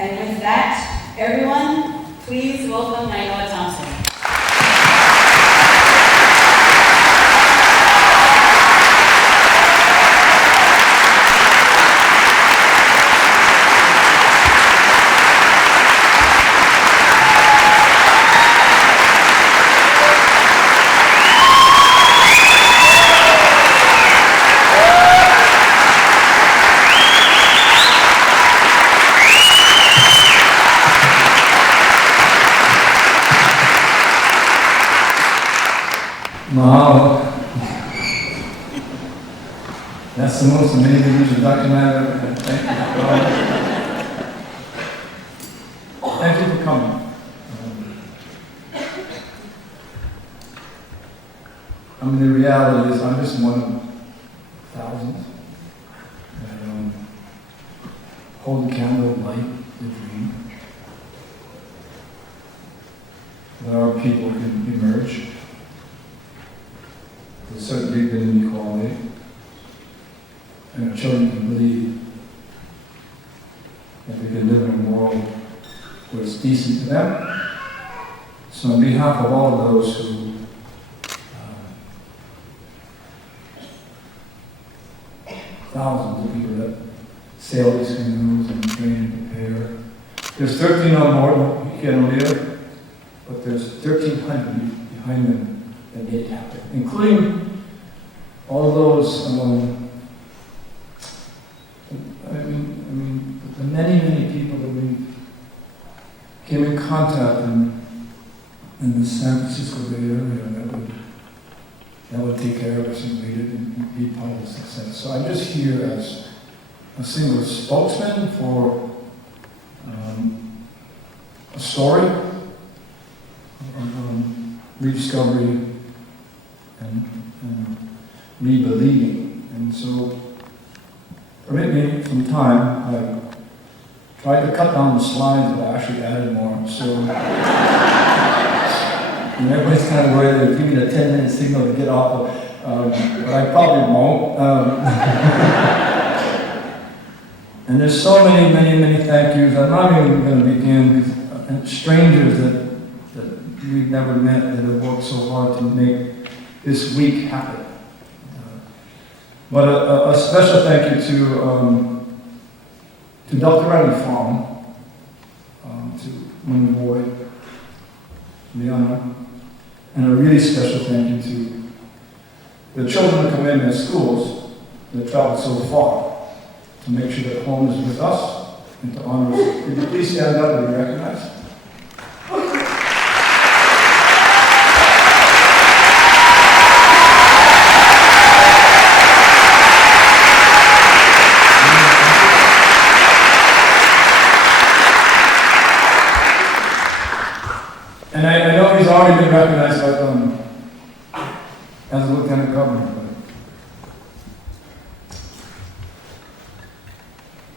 And with that, everyone, please welcome Nainoa Thompson. Mahalo. That's the most amazing introduction I've ever had. Thank you. Thank you for coming. I mean, the reality is I'm just one of thousands that hold the candle, light the dream. That our people can emerge. There's certainly been inequality, and our children can believe that we can live in a world where it's decent to them. So on behalf of all of those who thousands of people that sail these canoes and train and prepare. There's 13 on board, here, but there's 1,300 behind them that made it happen, including all those, the many people that we came in contact in the San Francisco Bay Area that would take care of us and lead it and be part of the success. So I'm just here as a single spokesman for a story of rediscovery and re-believing. And so, permit me some time. I tried to cut down the slides, but I actually added more. So, and everybody's kind of worried they'll give me the 10-minute signal to get off, but I probably won't. And there's so many thank yous. I'm not even going to begin, because strangers that we've never met that have worked so hard to make this week happen. But a special thank you to Dr. Randy Fong, to Wayne Boyd, Liana, and a really special thank you to the children that come in their schools that travel so far to make sure that home is with us and to honor us. Could you please stand up and be recognized? And I know he's already been recognized as a lieutenant governor, but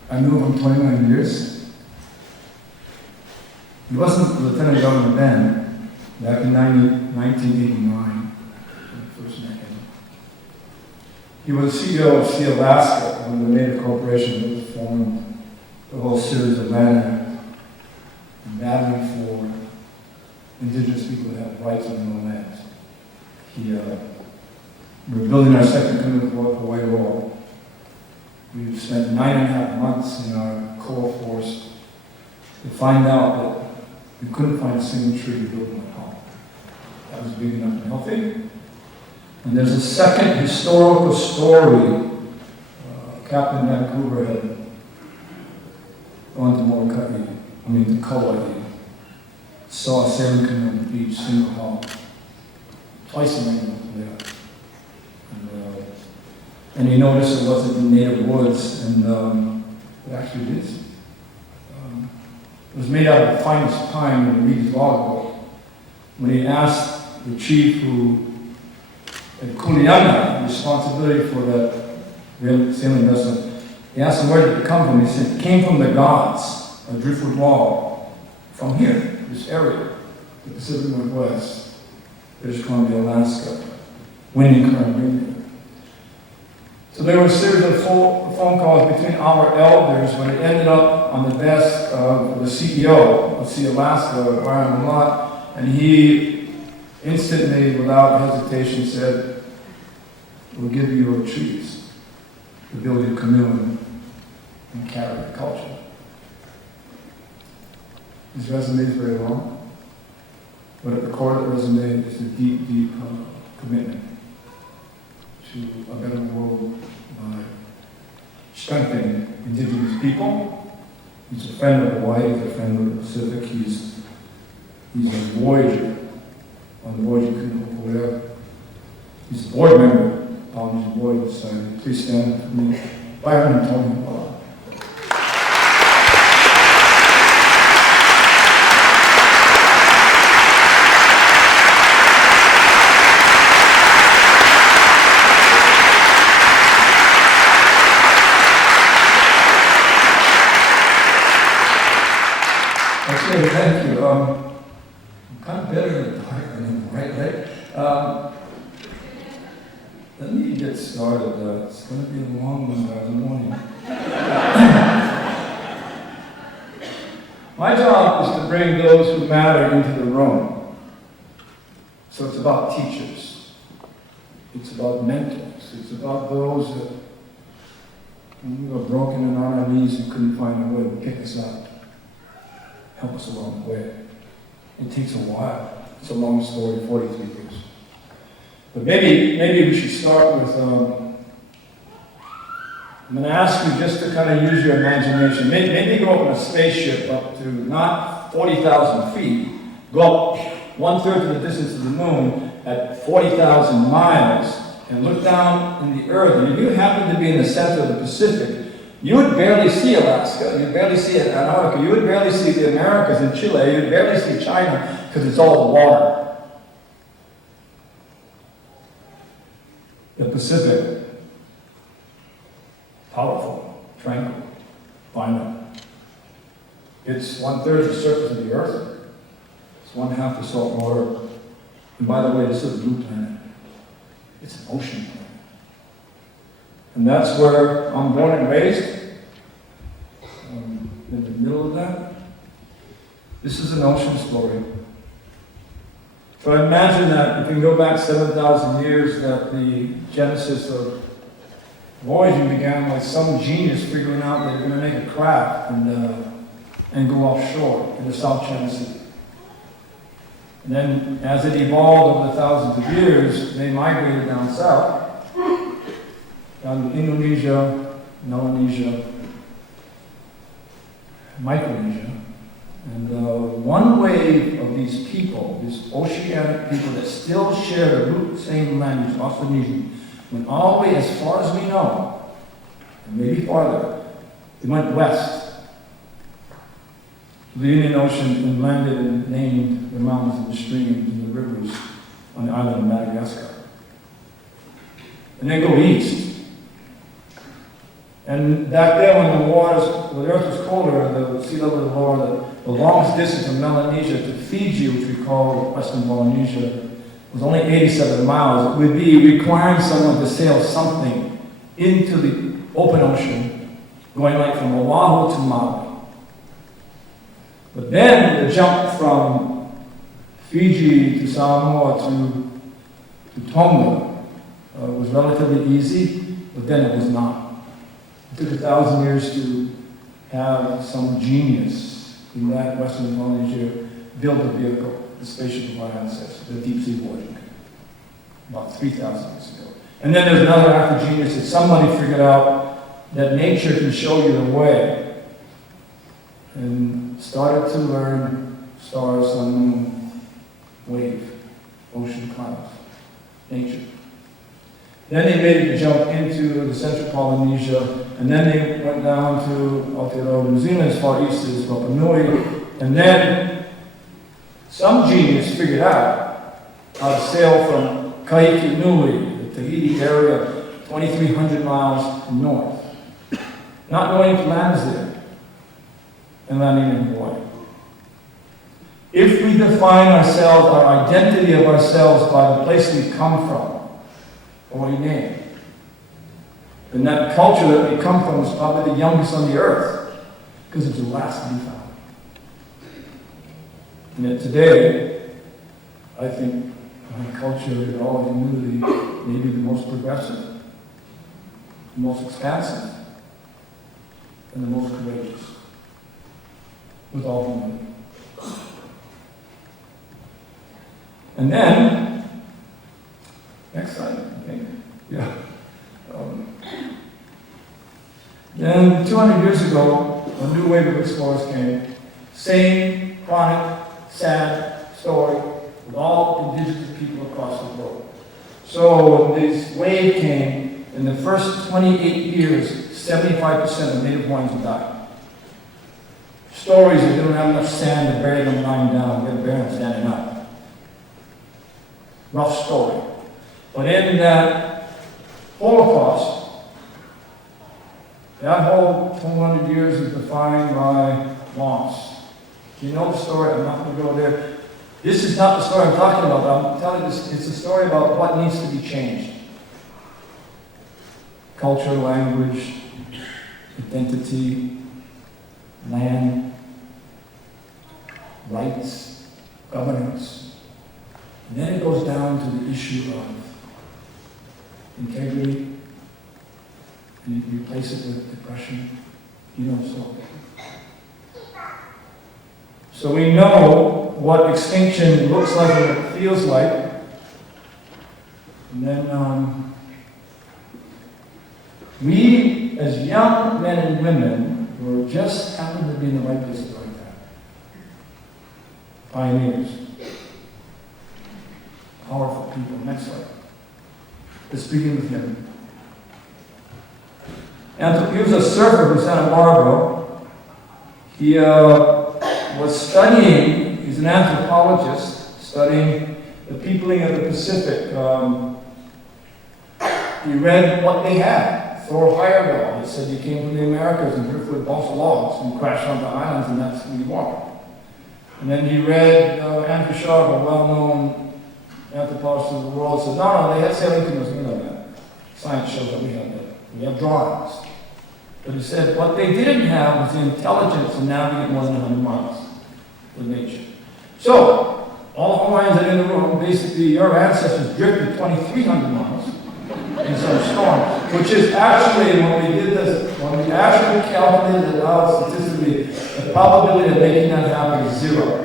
I knew him 29 years. He wasn't lieutenant governor then, back in 1989, when I first met him. He was CEO of Sea Alaska, one of the major corporations that was formed the whole series of land and battling for indigenous people that have rights on their own lands. We're building our second canoe for Hawaii War. We've spent 9.5 months in our coal forest to find out that we couldn't find a single tree to build one home that was big enough and healthy. And there's a second historical story. Captain Vancouver had gone to to Kauai. Saw a sailing canoe on the beach, single hull. Twice a night there. And he noticed it wasn't in native woods, and it actually is. It was made out of the finest pine in the Reed's logbook. When he asked the chief who had Kuleana, the responsibility for that sailing vessel, he asked him where did it come from. He said it came from the gods, a driftwood log, from here. This area, the Pacific Northwest, British Columbia, Alaska, winning current wind. So there were a series of 5 phone calls between our elders when it ended up on the desk of the CEO of Sea Alaska, Brian Mott, and he instantly, without hesitation, said, "We'll give you your trees to build your canoe and carry the culture." His resume is very long, but at the core of the resume is a deep, deep commitment to a better world by strengthening indigenous people. He's a friend of Hawaii, he's a friend of the Pacific, he's a voyager on the Voyaging Society. He's a board member of the Polynesian Voyaging Society. Please stand with me. Byron and Tony. Okay, thank you. I'm kind of better in the dark than in the bright light. Let me get started. It's going to be a long one by the morning. My job is to bring those who matter into the room. So it's about teachers. It's about mentors. It's about those that, when we were broken and on our knees and couldn't find a way to pick us up. Help us along the way. It takes a while. It's a long story, 43 years. But maybe we should start with, I'm going to ask you just to kind of use your imagination. Maybe go up in a spaceship up to not 40,000 feet, go up 1/3 of the distance of the moon at 40,000 miles, and look down in the earth. And if you happen to be in the center of the Pacific, you would barely see Alaska, you'd barely see Antarctica, you would barely see the Americas and Chile, you'd barely see China, because it's all water. The Pacific, powerful, tranquil, final. It's 1/3 the surface of the earth. It's 1/2 the salt water. And by the way, this is a blue planet. It's an ocean planet. And that's where I'm born and raised, in the middle of that. This is an ocean story. So I imagine that if we can go back 7,000 years, that the genesis of voyaging began with some genius figuring out that they're going to make a craft and go offshore in the South China Sea. And then as it evolved over the thousands of years, they migrated down south, down to Indonesia, Melanesia, Micronesia. And one wave of these people, these oceanic people that still share the root same language, Austronesian, went all the way as far as we know, and maybe farther. They went west to the Indian Ocean and landed and named the mountains and the streams and the rivers on the island of Madagascar. And then go east. And back then when the earth was colder, the sea level was lower, the longest distance from Melanesia to Fiji, which we call Western Polynesia, was only 87 miles. It would be requiring someone to sail something into the open ocean, going like from Oahu to Maui. But then the jump from Fiji to Samoa to Tonga was relatively easy, but then it was not. It took 1,000 years to have some genius in that Western Polynesia build a vehicle, the spaceship of our ancestors, the deep sea voyaging, about 3,000 years ago. And then there's another act of genius that somebody figured out that nature can show you the way, and started to learn stars, sun, moon, wave, ocean, clouds, nature. Then they made the jump into the central Polynesia, and then they went down to Aotearoa, New Zealand, as far east as Rapa Nui, and then some genius figured out how to sail from Kahiki-Nui, the Tahiti area, 2,300 miles north, not knowing if land is there, and landing in Hawaii. If we define ourselves, our identity of ourselves by the place we come from, or what we name, And that culture that we come from is probably the youngest on the earth, because it's the last to be found. And yet today, I think our culture, in all humility, may be the most progressive, the most expansive, and the most courageous, with all humility. And then, next slide, I think. Yeah. Then 200 years ago, a new wave of explorers came. Same, chronic, sad story with all indigenous people across the globe. So when this wave came, in the first 28 years, 75% of native Hawaiians would die. Stories that they don't have enough sand to bury them lying down, they bury them standing up. Rough story. But in that Holocaust, that whole 200 years is defined by loss. Do you know the story? I'm not going to go there. This is not the story I'm talking about, but I'm telling you this. It's a story about what needs to be changed. Culture, language, identity, land, rights, governance. And then it goes down to the issue of integrity, and you replace it with depression. You know the story. So we know what extinction looks like and what it feels like. And then we, as young men and women, were just happened to be in the right place at the right time. Pioneers. Powerful people. Next slide. Let's begin with him. And he was a surfer from Santa Barbara. He was studying, he's an anthropologist, studying the peopling of the Pacific. He read what they had. Thor Heyerdahl, he said he came from the Americas and driftwood balsa logs and crashed onto islands, and that's who he wanted. And then he read Andrew Sharp, a well-known anthropologist of the world, said, no, they had sailing canoes, we know that. Science shows that we have that. We have drawings. But he said what they didn't have was the intelligence to navigate more than 100 miles with nature. So, all Hawaiians that are in the room, basically your ancestors drifted 2,300 miles in some storm, which is actually, when we did this, when we actually calculated it out statistically, the probability of making that happen is 0.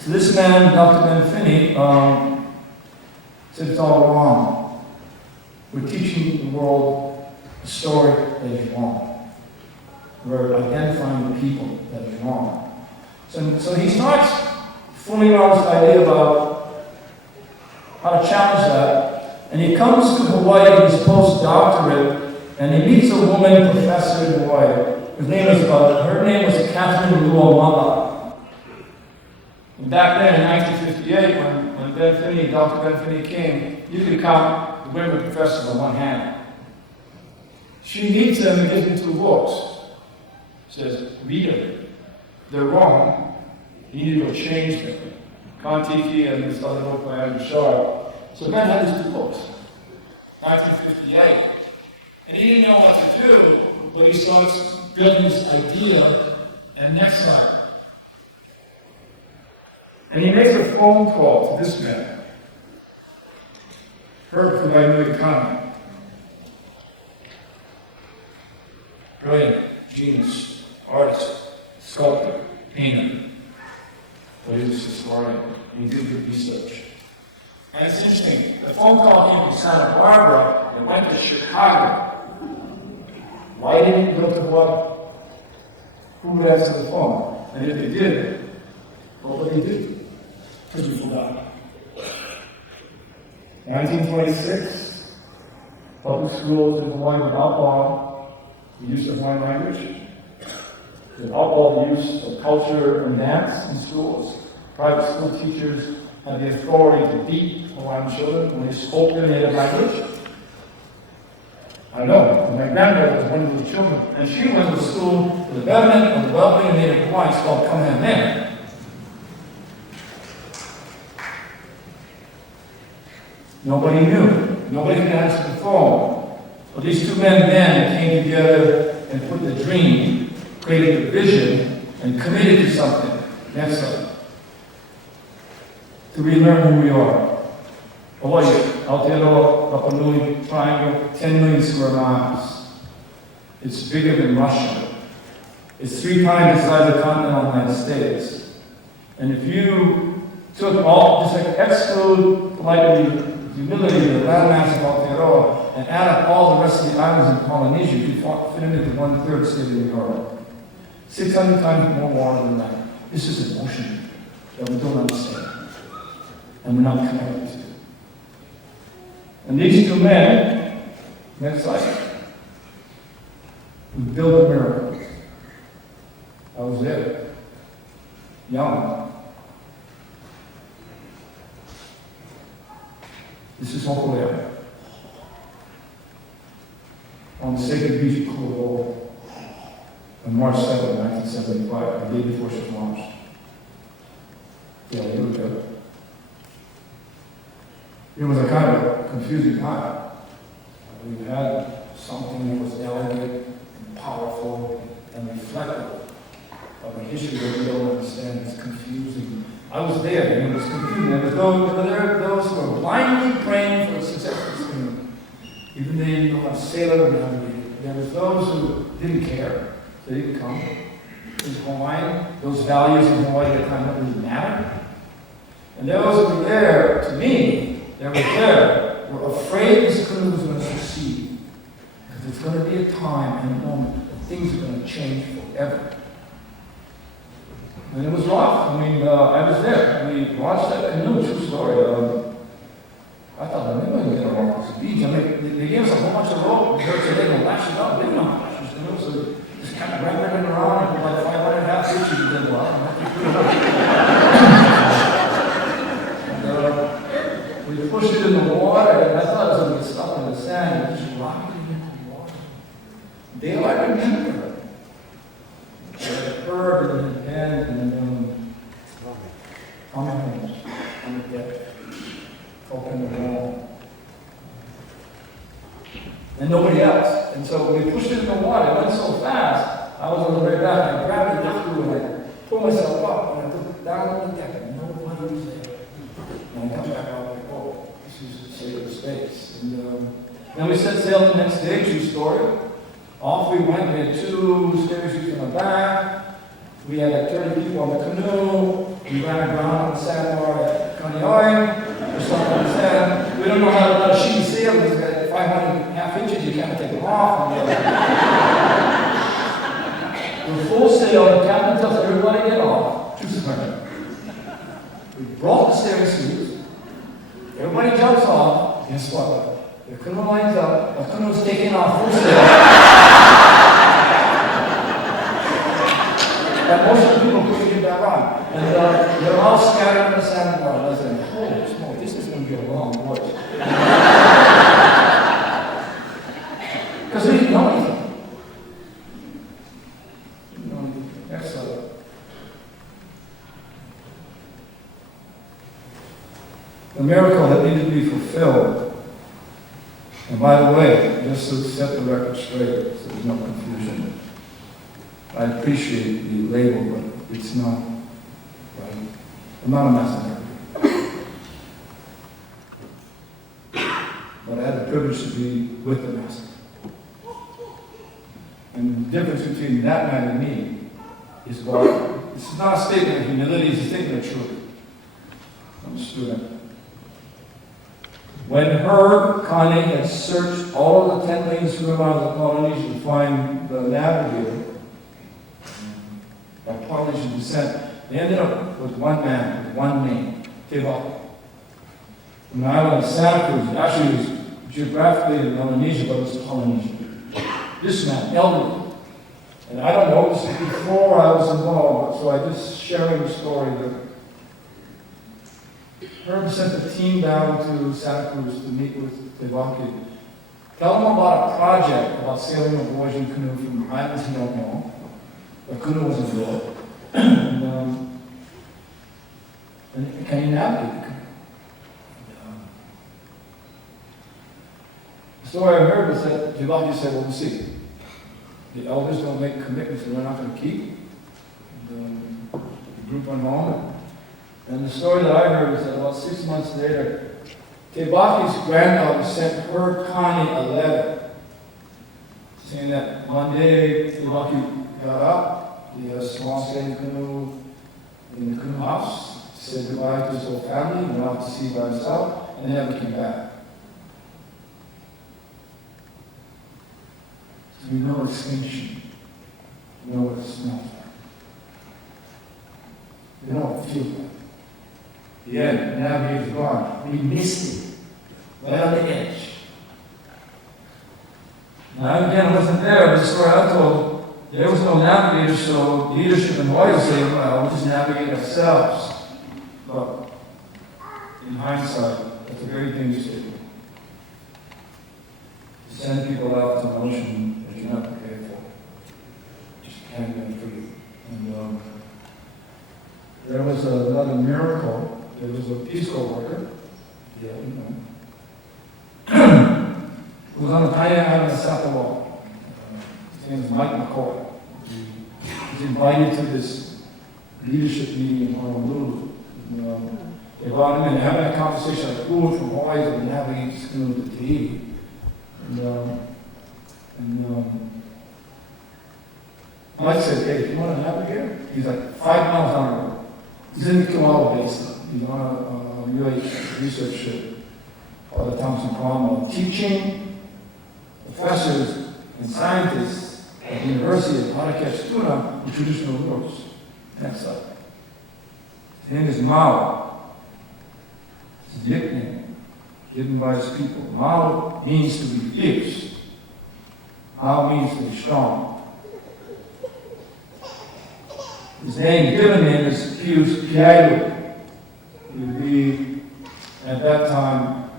So this man, Dr. Ben Finney, said it's all wrong. We're teaching the world a story that is wrong. We're identifying the people that is wrong. So he starts fooling around this idea about how to challenge that. And he comes to Hawaii in his postdoctorate, and he meets a woman professor in Hawaii. Her name was Catherine Luomala. And back then in 1958, when Ben Finney, Dr. Ben Finney came, you could count the women professors on one hand. She meets them and gives them 2 books. Says, read them. They're wrong. You need to go change them. Kon-Tiki and this other book by Andrew Sharp. So Ben had his 2 books. 1958. And he didn't know what to do, but he starts building this idea. And next slide. And he makes a phone call to this man. Heard from Nainoa Thompson. Brilliant, genius, artist, sculptor, painter. But he was a historian. He did good research. And it's interesting, the phone call came from Santa Barbara and went to Chicago. Why didn't he go to Hawaii? Who would answer the phone? And if they did, what would they do? Because we forgot. 1926, public schools in Hawaii would outlaw the use of Hawaiian language. They outlaw the use of culture and dance in schools. Private school teachers had the authority to beat Hawaiian children when they spoke their native language. I know, my grandmother was one of the children, and she went to school for the betterment of the well-being of native Hawaiians called Kamehameha. Nobody knew. Nobody can answer the phone. But these two men then came together and put the dream, created the vision, and committed to something. Next up. To relearn who we are. Hawaii, Aotearoa, Rapa Nui, Triangle, 10 million square miles. It's bigger than Russia. It's 3 times the size of the continental United States. And if you took all, just like exclude politely, humility, the landmass of Aotearoa, and add up all the rest of the islands in Polynesia, you could fit them into 1/3 state of New York. 600 times more water than that. This is an ocean that we don't understand. And we're not connected to. And these two men, next slide, we built a miracle. I was there, young. This is Hokulea, on the sacred beach of Kualoa, on March 7, 1975, the day before she was launched. Yeah, here we go. It was a kind of confusing time. We had something that was elegant and powerful and reflective of a history that we don't understand. It's confusing. I was there, and it was confusing. There were those who were blindly praying for the success of this kingdom. Even they didn't know how to sail or navigate. There was those who didn't care. They didn't come. It was Hawaiian. Those values in Hawaii at the time don't really matter. And those who were there, to me, were afraid this canoe was going to succeed. Because there's going to be a time and a moment that things are going to change forever. And it was rough. I mean, I was there. We launched that canoe, true story. I thought, I'm going to get off this beach. I mean, they gave us a whole bunch of rope. We heard so they can lash it up. They don't lash this canoe, so just kind of ran around and put like 500 half inches and then, we pushed it in the water, and I thought it was going to get stuck in the sand, and just rocketed into the water. Daylight remember. The bird and the pen and then on the homes, on the deck, open the wall. And nobody else. And so we pushed it in the water. It went so fast, I was on the very back. I grabbed the duck and I pulled myself up, and I took it down on the deck, and nobody was there. And I come back out like, oh, this is sacred space. And then we set sail the next day, true story. Off we went. We had 2 staircases in the back. We had like 30 people on the canoe. We ran aground on the sandbar at Kaneohe. Or something on the sand. We don't know how to let a sheet of sail. It's got 500 half inches. You can't take them off. We're full sail. The captain tells everybody get off. We brought the staircases. Everybody jumps off. Guess what? The canoe lines up. The canoe's taking off full sail. And most of the people couldn't get that on. And they're all scattered on the sandbar. And I said, holy smoke, this is going to be a long voyage. Because we didn't know anything. Excellent. The miracle that needed to be fulfilled. And by the way, just to set the record straight, so there's no confusion. I appreciate the label, but it's not right. I'm not a messenger. But I had the privilege to be with the master. And the difference between that man and me is what this is not a statement of humility, it's a statement of truth. I'm a student. When Herb Kane had searched all of the 10 million square miles of Polynesia to find the Navigator, by Polynesian descent, they ended up with one man, with one name, Tevaki. From the island of Santa Cruz. Actually, it was geographically in Melanesia, but it was Polynesian. This man, elderly. And I don't know, this is before I was involved, so I just sharing the story that Herb sent a team down to Santa Cruz to meet with Tevaki. Tell them about a project about sailing a voyaging canoe from islands you don't know. The canoe wasn't built. And can you navigate the canoe? The story I heard was that Gilaki said, well, we'll see. The elders don't make commitments that they're not going to keep. The group went home. And the story that I heard was that about 6 months later, Tebaki's granddaughter sent her Connie a letter saying that one day Tebaki got up, he had a small sailing canoe in the canoe house, said goodbye to his whole family, went out to sea by himself, and never came back. So we know extinction. We know what it smells like. We know what it feels like. The end, the navigator's gone. We missed it. Right on the edge. Now again, I wasn't there, but the story I told, there was no navigator, so leadership and Voyage say, well, we'll just navigate ourselves. But in hindsight, that's a very dangerous thing. To send people out to an ocean that you're not prepared for. Just can't get free. And there was another miracle. There was a Peace Corps worker, yeah, you know, who was on the tiny island of Sapawal. His name is Mike McCoy. He was invited to this leadership meeting in Honolulu. They brought him in, having a conversation like who from Hawaii to navigate this canoe to Tahiti. Mike said, hey, if you want to navigate, he's like 5 miles down the road. He's in the Kewalo Basin. He's on a UH research ship called the Thompson Cromwell, teaching professors and scientists at the university of how to catch tuna with traditional lures. Next slide. His name is Mao. It's a nickname given by his people. Mao means to be fierce. Mao means to be strong. His given name is Pius Piailu. He would be, at that time,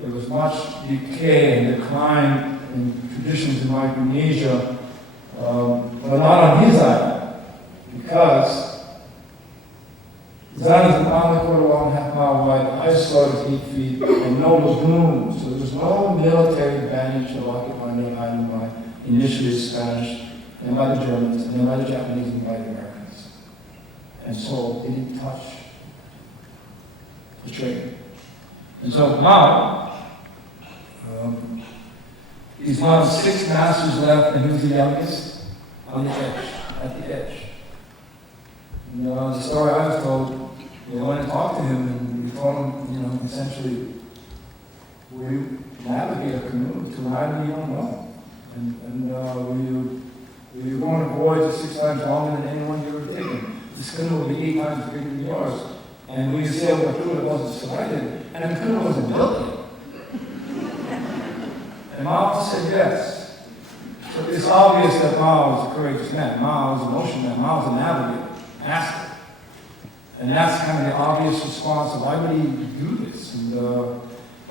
there was much decay and decline in traditions in Micronesia, but not on his island, because his island is about 1.5 mile wide, the highest floor is 8 feet, and no lagoon, so there was no military advantage of occupying that island by initially the Spanish, and by the Germans, and then by the Japanese and by the Americans. And so they didn't touch the trade. And so Mao, he's one of 6 masters left, and he was the youngest on the edge, at the edge. And the story I was told, they went and talked to him, and we told him, essentially, will you navigate a canoe to an island you don't know? And will you go on a voyage 6 times longer than anyone you ever taken? This canoe will be 8 times bigger than yours. And will you sail with a crew that wasn't selected? And the canoe wasn't built yet. And Mao said yes. So it's obvious that Mao was a courageous man. Mao was an ocean man. Mao was a navigator, master. And that's kind of the obvious response of why would he do this?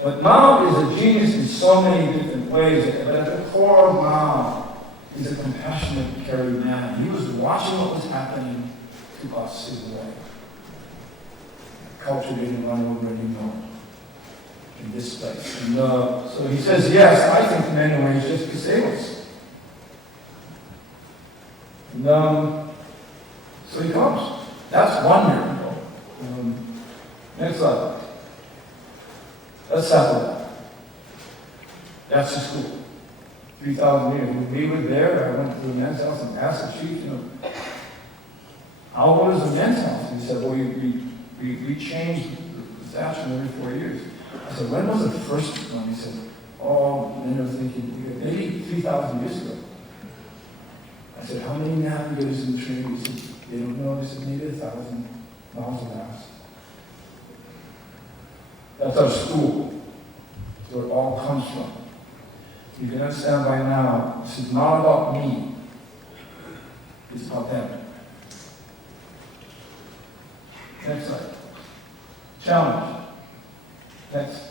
But Mao is a genius in so many different ways. But at the core of Mao is a compassionate, caring man. He was watching what was happening to us in the way. Culture didn't run over anymore in this place. And so he says, yes, I think in many ways just because they was. And so he comes. That's one miracle. Next slide. That's Sapphire. That's the school. 3,000 years. When we were there, I went to the men's house and asked the chief, how old is the men's house? And he said, well, we changed the statute every 4 years. I said, when was the first one? He said, and then I was thinking, maybe 3,000 years ago. I said, how many navigators in the train? He said, they don't know. He said, maybe 1,000 miles an hour. That's our school. That's where it all comes from. You can understand by now, this is not about me. It's about them. Next slide. Challenge. Next.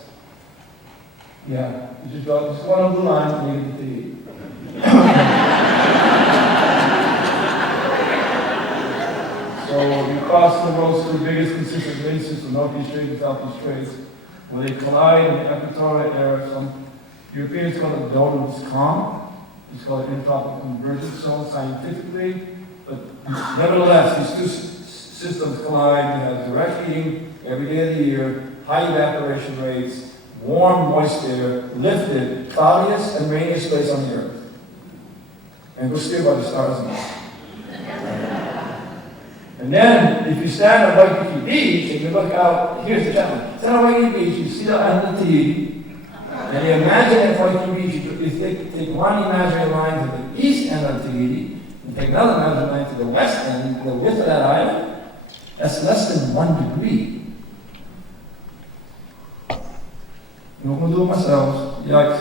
Yeah, you just got this one blue line and you get the So you cross the world's 2 biggest consistent races, the Northeast Trades and Southeast Trades, where they collide in the equatorial area Europeans call it doldrums calm. It's called intertropical convergence zone scientifically. But nevertheless, these two systems collide. You have direct heating every day of the year, high evaporation rates, warm, moist air, lifted, cloudiest and rainiest place on the earth. And go steer by the stars and that. And then, if you stand on Waikiki Beach and you look out, here's the challenge. Stand on Waikiki Beach, you see the island of Tahiti, and you imagine at Waikiki Beach, you take one imaginary line to the east end of Tahiti, and take another imaginary line to the west end, the width of that island, that's less than 1 degree. We're going to do it ourselves. Yikes.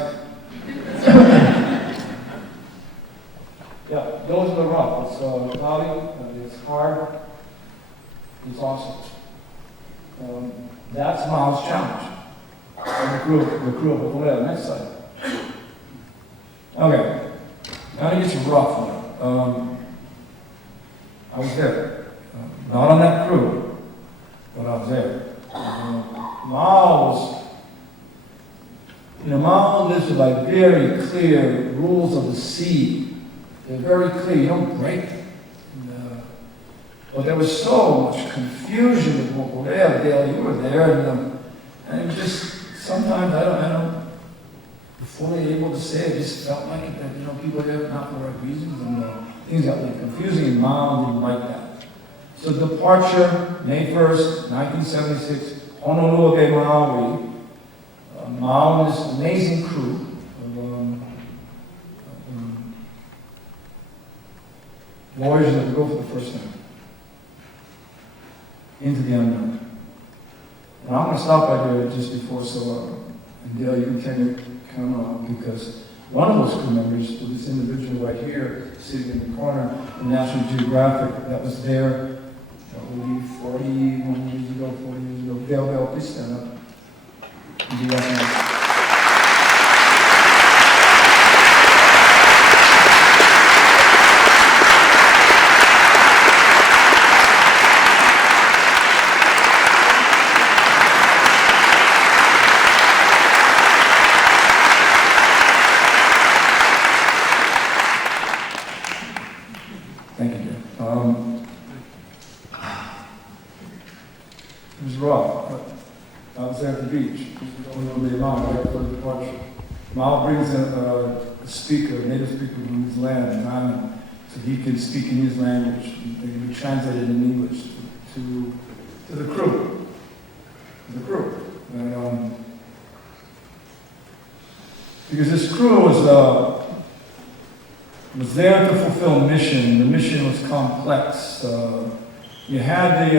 Yeah, those are the rough. It's cloudy, it's hard, it's awesome. That's Miles' challenge. And the crew of Polynesian, next slide. Okay, now it gets rough now. I was there. Not on that crew, but I was there. Miles, Miles lives by very clear rules of the sea. They're very clear, you don't break them. But there was so much confusion with Mokolea, Dale, you were there, and it was just, sometimes I don't fully able to say it, just felt like it, that, people there not for the right reasons, and things got really confusing, and Mao didn't like that. So departure, May 1st, 1976, Honolulu Bay, Maui. Mao and this amazing crew of voyagers that go for the first time into the unknown. And I'm going to stop right there just before, and Dale, you can come on, because one of those crew members was this individual right here, sitting in the corner, in National Geographic, that was there, I believe, 41 years ago, 40 years ago. Dale, please stand up. And be recognized. Thank you, Jim. It was rough. I was there at the beach. Mao, right before the departure. Mao brings a speaker, a native speaker from his land, Nainoa, so he can speak in his language. They can be translated in English to the crew. And, because this crew was there to fulfill a mission. The mission was complex. You had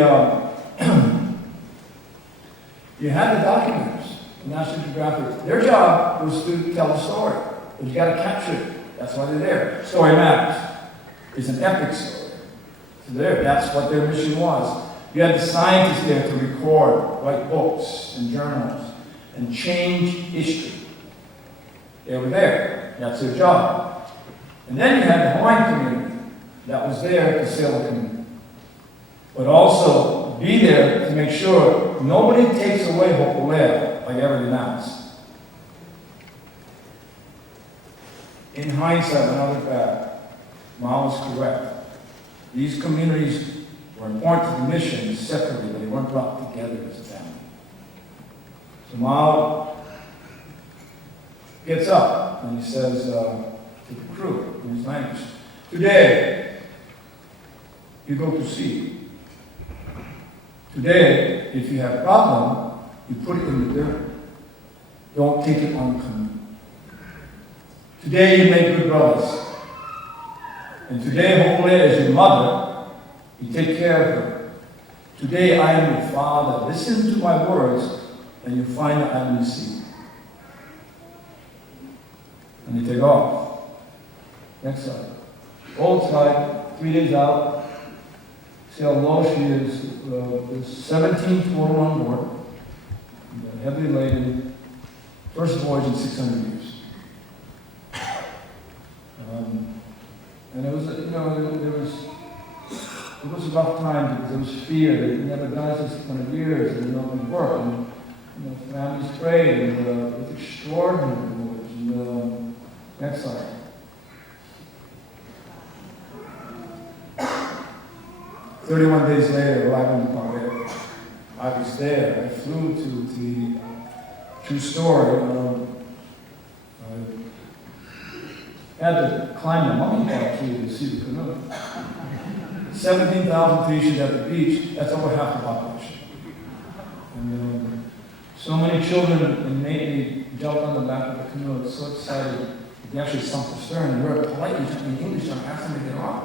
the documents, the National Geographic. Their job was to tell a story, but you got to capture it. That's why they're there. Story matters. It's an epic story. So that's what their mission was. You had the scientists there to record, write books and journals, and change history. They were there. That's their job. And then you had the Hawaiian community that was there to sail the canoe, but also be there to make sure nobody takes away Hokulea like everything else. In hindsight, when I look back, Mao was correct. These communities were important to the mission separately, but they weren't brought together as a family. So Mao gets up and he says to the crew in his language, "Today, you go to sea. Today, if you have a problem, you put it in the dirt. Don't take it on the canoe. Today, you make good brothers. And today, Hokulea is your mother. You take care of her. Today, I am your father. Listen to my words, and you find the island sea." And they take off. Next slide. Old slide, 3 days out. See how low she is. There's 17 total on board. Heavily laden. First voyage in 600 years. And it was, it was a rough time because there was fear. They'd never done this in 600 years, and it would work. And families prayed, and it was extraordinary voyage. And Next slide. "31 days later, arriving in Pompeii, I was there. I flew to the true story. I had to climb the mountain tree to see the canoe. 17,000 Tahitians at the beach, that's over half the population. And so many children innately jumped on the back of the canoe, so excited. They actually sunk the stern, and we were politely speaking English and asked them to get off.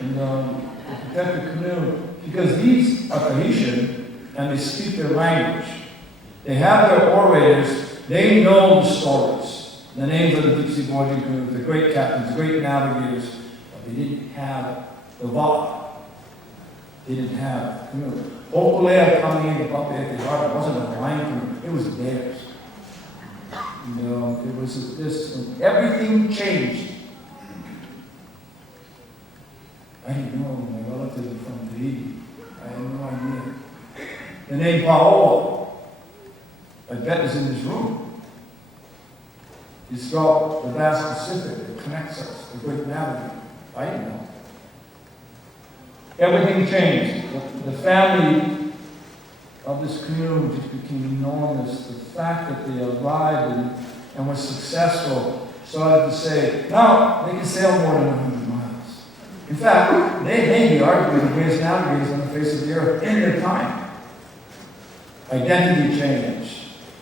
And they protected the canoe, because these are Tahitian, and they speak their language. They have their orators, they know the stories, the names of the deep sea voyaging crews, the great captains, the great navigators, but they didn't have the vala. They didn't have the canoe. Hokulea coming into Papeete Harbor wasn't a line canoe, it was theirs. It was this, everything changed. I didn't know my relatives were from Tahiti. I had no idea. The name Paola, I bet is in this room. It's throughout the vast Pacific that connects us, the great navigator. I didn't know. Everything changed. The family of this canoe just became enormous. The fact that they arrived and were successful started to say, now they can sail more than 100 miles. In fact, they may be arguably the greatest navigators on the face of the earth in their time. Identity changed,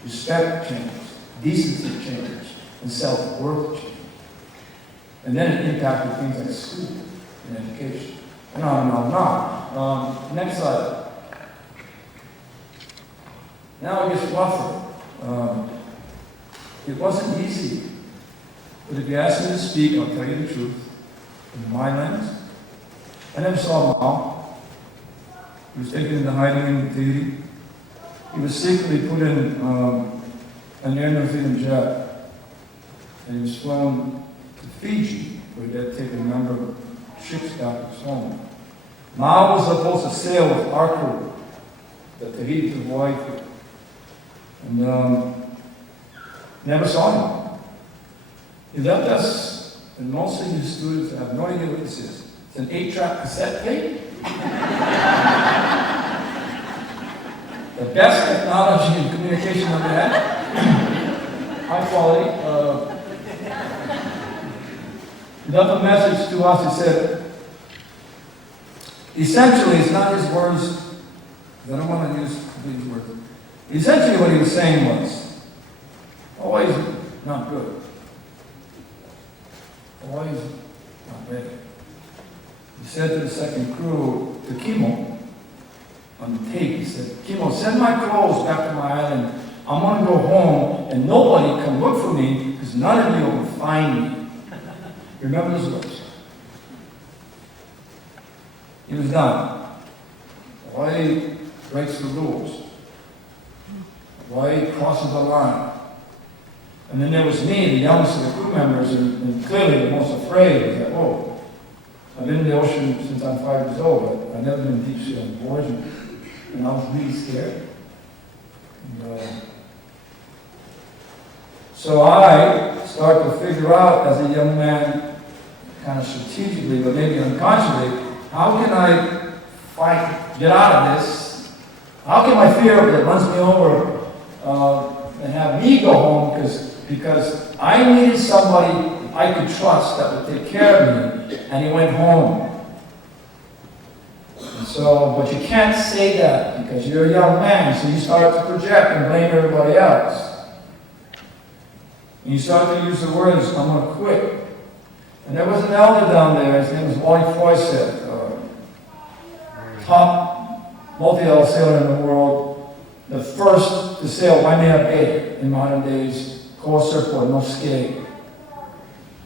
respect changed, decency changed, and self-worth changed. And then it impacted things like school and education. And on and on and on. Next slide. Now it gets rougher. It wasn't easy. But if you ask me to speak, I'll tell you the truth. In my lens, I never saw Mao. He was taken into hiding in Tahiti. He was secretly put in an Air New Zealand jet. And he was flown to Fiji, where he had taken a number of ships back to his home. Mao was supposed to sail with our crew, the Tahiti to Hawaii, and never saw him. He left us, and most of you students have no idea what this is. It's an 8-track cassette tape. The best technology and communication I've had. High quality. He left a message to us. He said, essentially, it's not his words. I don't want to use these words. Essentially, what he was saying was, always not good. Always not ready. He said to the second crew, to Kimo, on the tape, he said, Kimo, send my clothes back to my island. I'm going to go home, and nobody can look for me, because none of you will find me. Remember those words. He was done. Hawaii breaks the rules. Hawaii crosses the line. And then there was me, the youngest of the crew members, and clearly the most afraid. Is that, oh, I've been in the ocean since I'm 5 years old, but I've never been deep sea on Voyage, and I was really scared. And, so I started to figure out as a young man, kind of strategically, but maybe unconsciously, how can I fight, get out of this? How can my fear that runs me over and have me go home because I needed somebody I could trust that would take care of me, and he went home. And so, but you can't say that because you're a young man, so you start to project and blame everybody else. And you start to use the words, I'm going to quit. And there was an elder down there, his name was Wally Foyseth, top multi-hull sailor in the world, the first to sail Waimea Bay in modern days, core surfboard, no skate.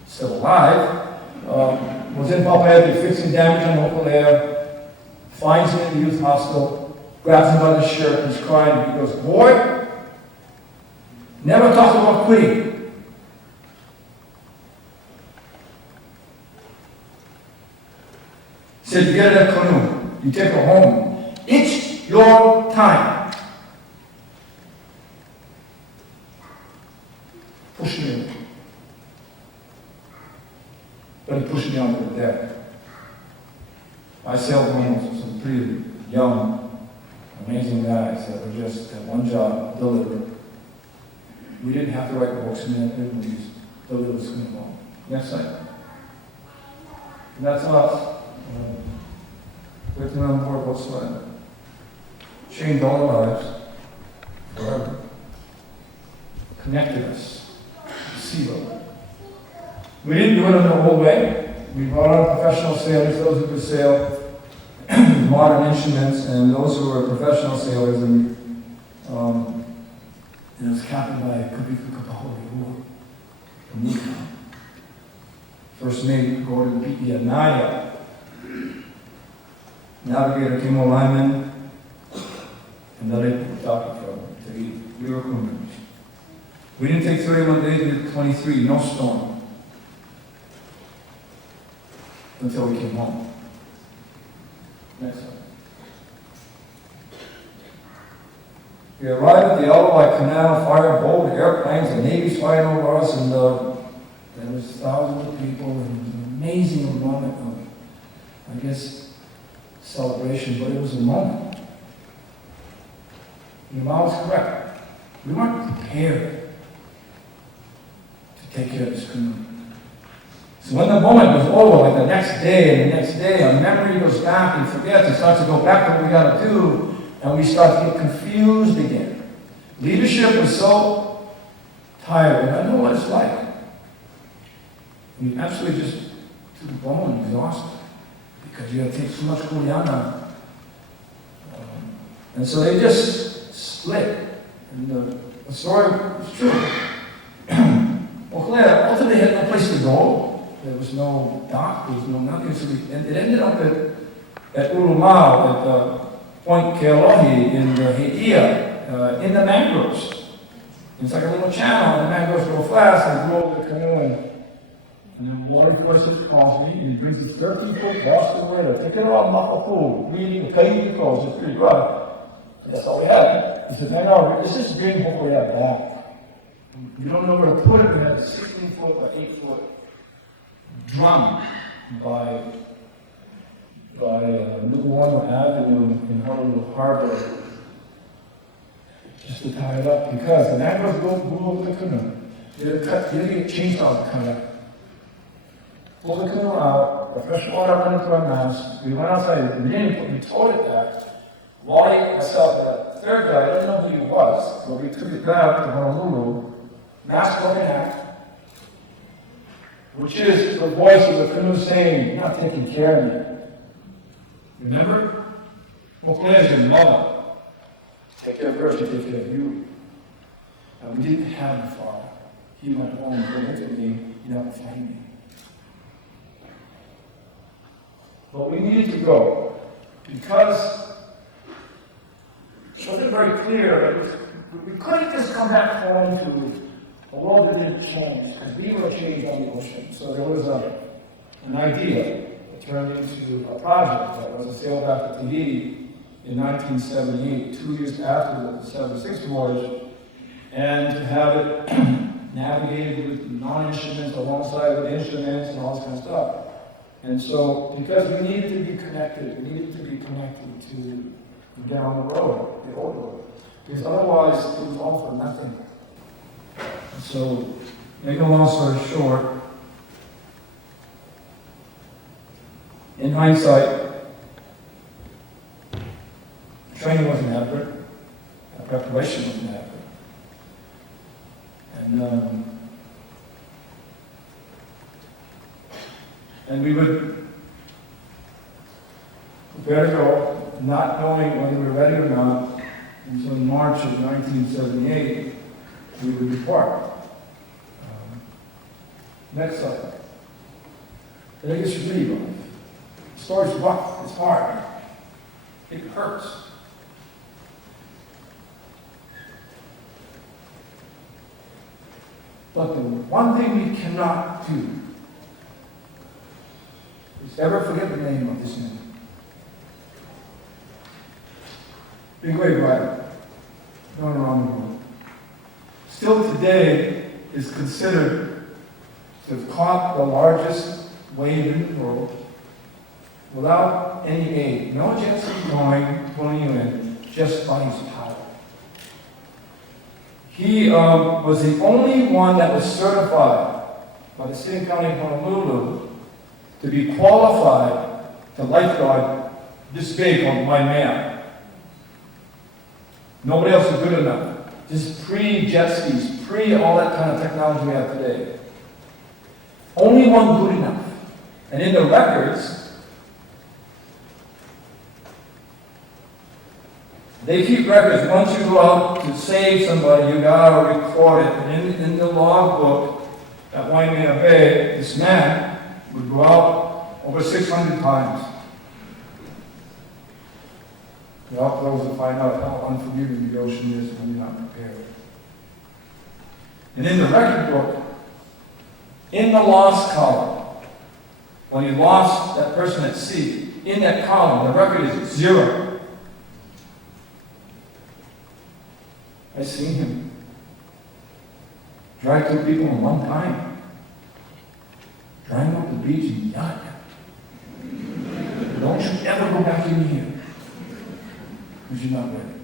Still alive. Was in Papeete, fixing damage on local air, finds him in the youth hostel, grabs him by the shirt, and he's crying. He goes, boy, never talk about quitting. He said, you get in a canoe, you take her home. It's your time. Push me in. but he pushed me onto the deck. I sailed home with some pretty young, amazing guys that were just at one job, deliver. We didn't have to write books in that, we just deliver the schooner home. Next slide. And that's us. Written on board both sides. Changed all our lives forever. Connected us to sea level. We didn't do it in the old way. We brought on professional sailors, those who could sail modern instruments, and those who were professional sailors, and it was captained by Capuchino, from Nico. First mate, Gordon P.E. Anaya. Navigator, Timo Lyman, and the late Dr. We were crew members. We didn't take 31 days, we did 23, no storm, until we came home. Next slide. We arrived at the Eloy Canal, fire boat, airplanes, the Navy's flying over us, and there was thousands of people, and it was an amazing moment of, I guess, celebration, but it was a moment. Your mom was correct. We weren't prepared to take care of the schooner. So when the moment was over, like the next day, our memory goes back and forgets and starts to go back to what we got to do, and we start to get confused again. Leadership was so tired, and I know what it's like. We absolutely just to the bone, exhausted, because you got to take so much kuleana. And so they just split. And the story was true. Well, ultimately, they had no place to go. There was no dock, there was no nothing. So and it ended up at Urumau, at Point Kealohi in the Heia, in the mangroves. It's like a little channel, and the mangroves go fast, and we roll the canoe and then water person calls me, and he brings this 13-foot Boston Whaler. Take it all, Makafu, really, the Kaiti calls, it's pretty rough. That's all we had. He said, no, this is big what we have back. You don't know where to put it. We had a 16-foot or 8-foot drum by Nuku'anu Avenue in Honolulu Harbor, just to tie it up, because the mangroves don't move over the canoe. You had to get chainsaws to cut it. Pull the canoe out, the fresh water went into our mouths. We went outside, we towed it back. Wally, myself, the third guy, I don't know who he was, but we took it back to Honolulu, mask broken half, which is the voice of the canoe saying, "You're not taking care of me." Remember? Mokle is your mother. Take care of her, she takes care of you. And we didn't have a father. He went home and looked at me, "You don't find me." But we needed to go because it wasn't very clear. We couldn't just come back home to a world that didn't change, because we were changed on the ocean. So there was an idea that turned into a project that was a sail back to TV in 1978, 2 years after the 76 voyage, and to have it navigated with non-instruments alongside with instruments and all this kind of stuff. And so, because we needed to be connected to get on the road, the old road. Because otherwise, it was all for nothing. And so, make a long story short, in hindsight, training wasn't adequate, preparation wasn't adequate. And we would prepare to go, not knowing whether we were ready or not, until in March of 1978, we would depart. Next slide. I think it's really rough. The story's rough, it's hard. It hurts. But the one thing we cannot do is ever forget the name of this man. Big wave rider, going around the world. Still today is considered to have caught the largest wave in the world without any aid. No jet ski going, pulling you in, just by his power. He was the only one that was certified by the State County of Honolulu to be qualified to lifeguard this big on my man. Nobody else was good enough. Just pre-jet skis, pre all that kind of technology we have today. Only one good enough. And in the records, they keep records. Once you go out to save somebody, you gotta record it. And in the logbook at Waimea Bay, this man would go out over 600 times. The outlaws will find out how unforgiving the ocean is when you're not prepared. And in the record book, in the lost column, when you lost that person at sea, in that column, the record is 0. I've seen him drag 2 people in one time, driving up the beach and yacht. Don't you ever go back in here. Because you're not ready.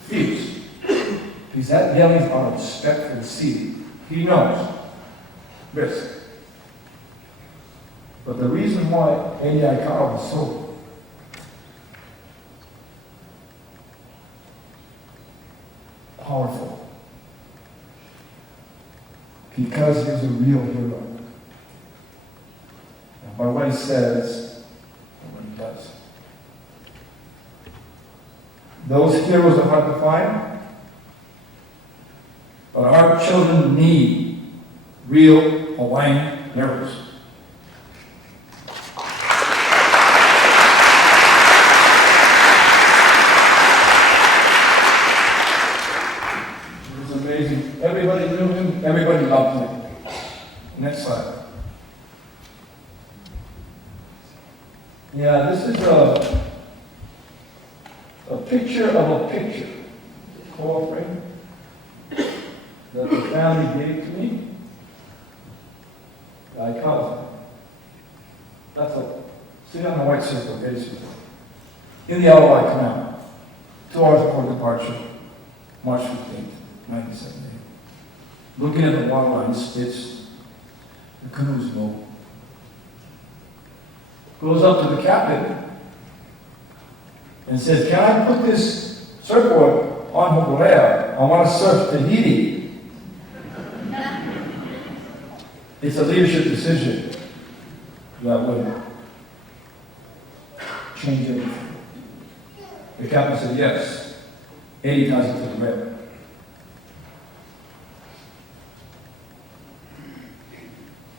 Fierce. Because that yelling out of respect for the sea. He knows. Risk. But the reason why Eddie Aikau was so powerful, because he was a real hero. And by what he says and what he does. Those heroes are hard to find, but our children need real Hawaiian heroes. It was amazing. Everybody knew him, everybody loved him. Next slide. Yeah, this is a picture of a picture, call frame, that the family gave to me. I call it. That's a, see on the white circle, basically. In the LOI Canal, 2 hours before departure, March 15th, 1978. Looking at the water lines, it's, the canoe's low. Goes up to the captain and says, can I put this surfboard on Hokulea? I want to surf Tahiti. It's a leadership decision that would change everything. The captain said yes. 80 ties it to the red.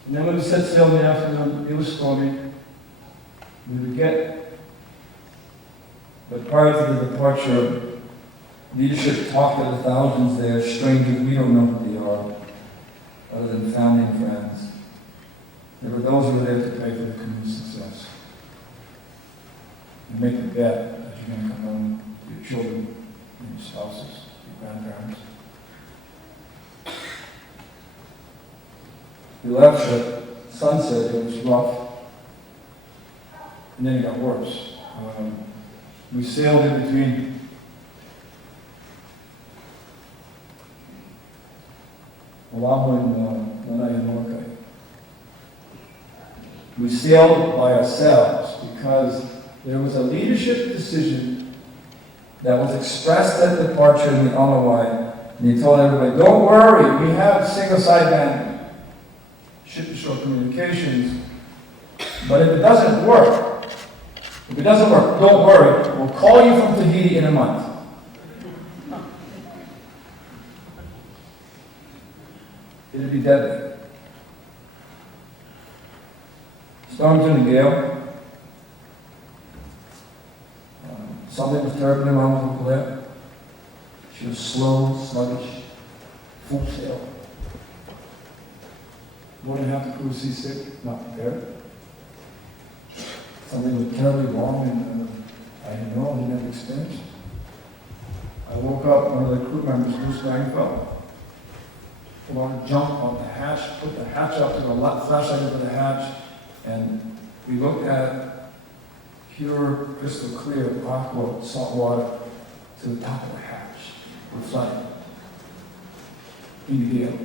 And then when we set sail in the afternoon, it was stormy. We would get, but prior to the departure, leadership talked to the thousands there, strangers, we don't know who they are, other than family and friends. There were those who were there to pay for the canoe's success. And make the bet that you're going to come home to your children, and your spouses, your grandparents. We left at sunset, it was rough, and then it got worse. We sailed in between Oahu and Nainoa. We sailed by ourselves because there was a leadership decision that was expressed at departure in the LOI, and he told everybody, don't worry, we have single sideband ship-to-shore communications, but if it doesn't work, don't worry, we'll call you from Tahiti in a month. It'll be deadly. Storms in the gale. Something was turbulent on the cliff. She was slow, sluggish, full sail. More than half the crew seasick, not prepared. Something was terribly wrong, and I didn't know, I didn't have experience. I woke up, one of the crew members, Bruce Langfeld, wanted to jump on the hatch, put the hatch up to the flashlight over the hatch, And we looked at pure, crystal clear, aqua, salt water to the top of the hatch. We're flooding in the gale.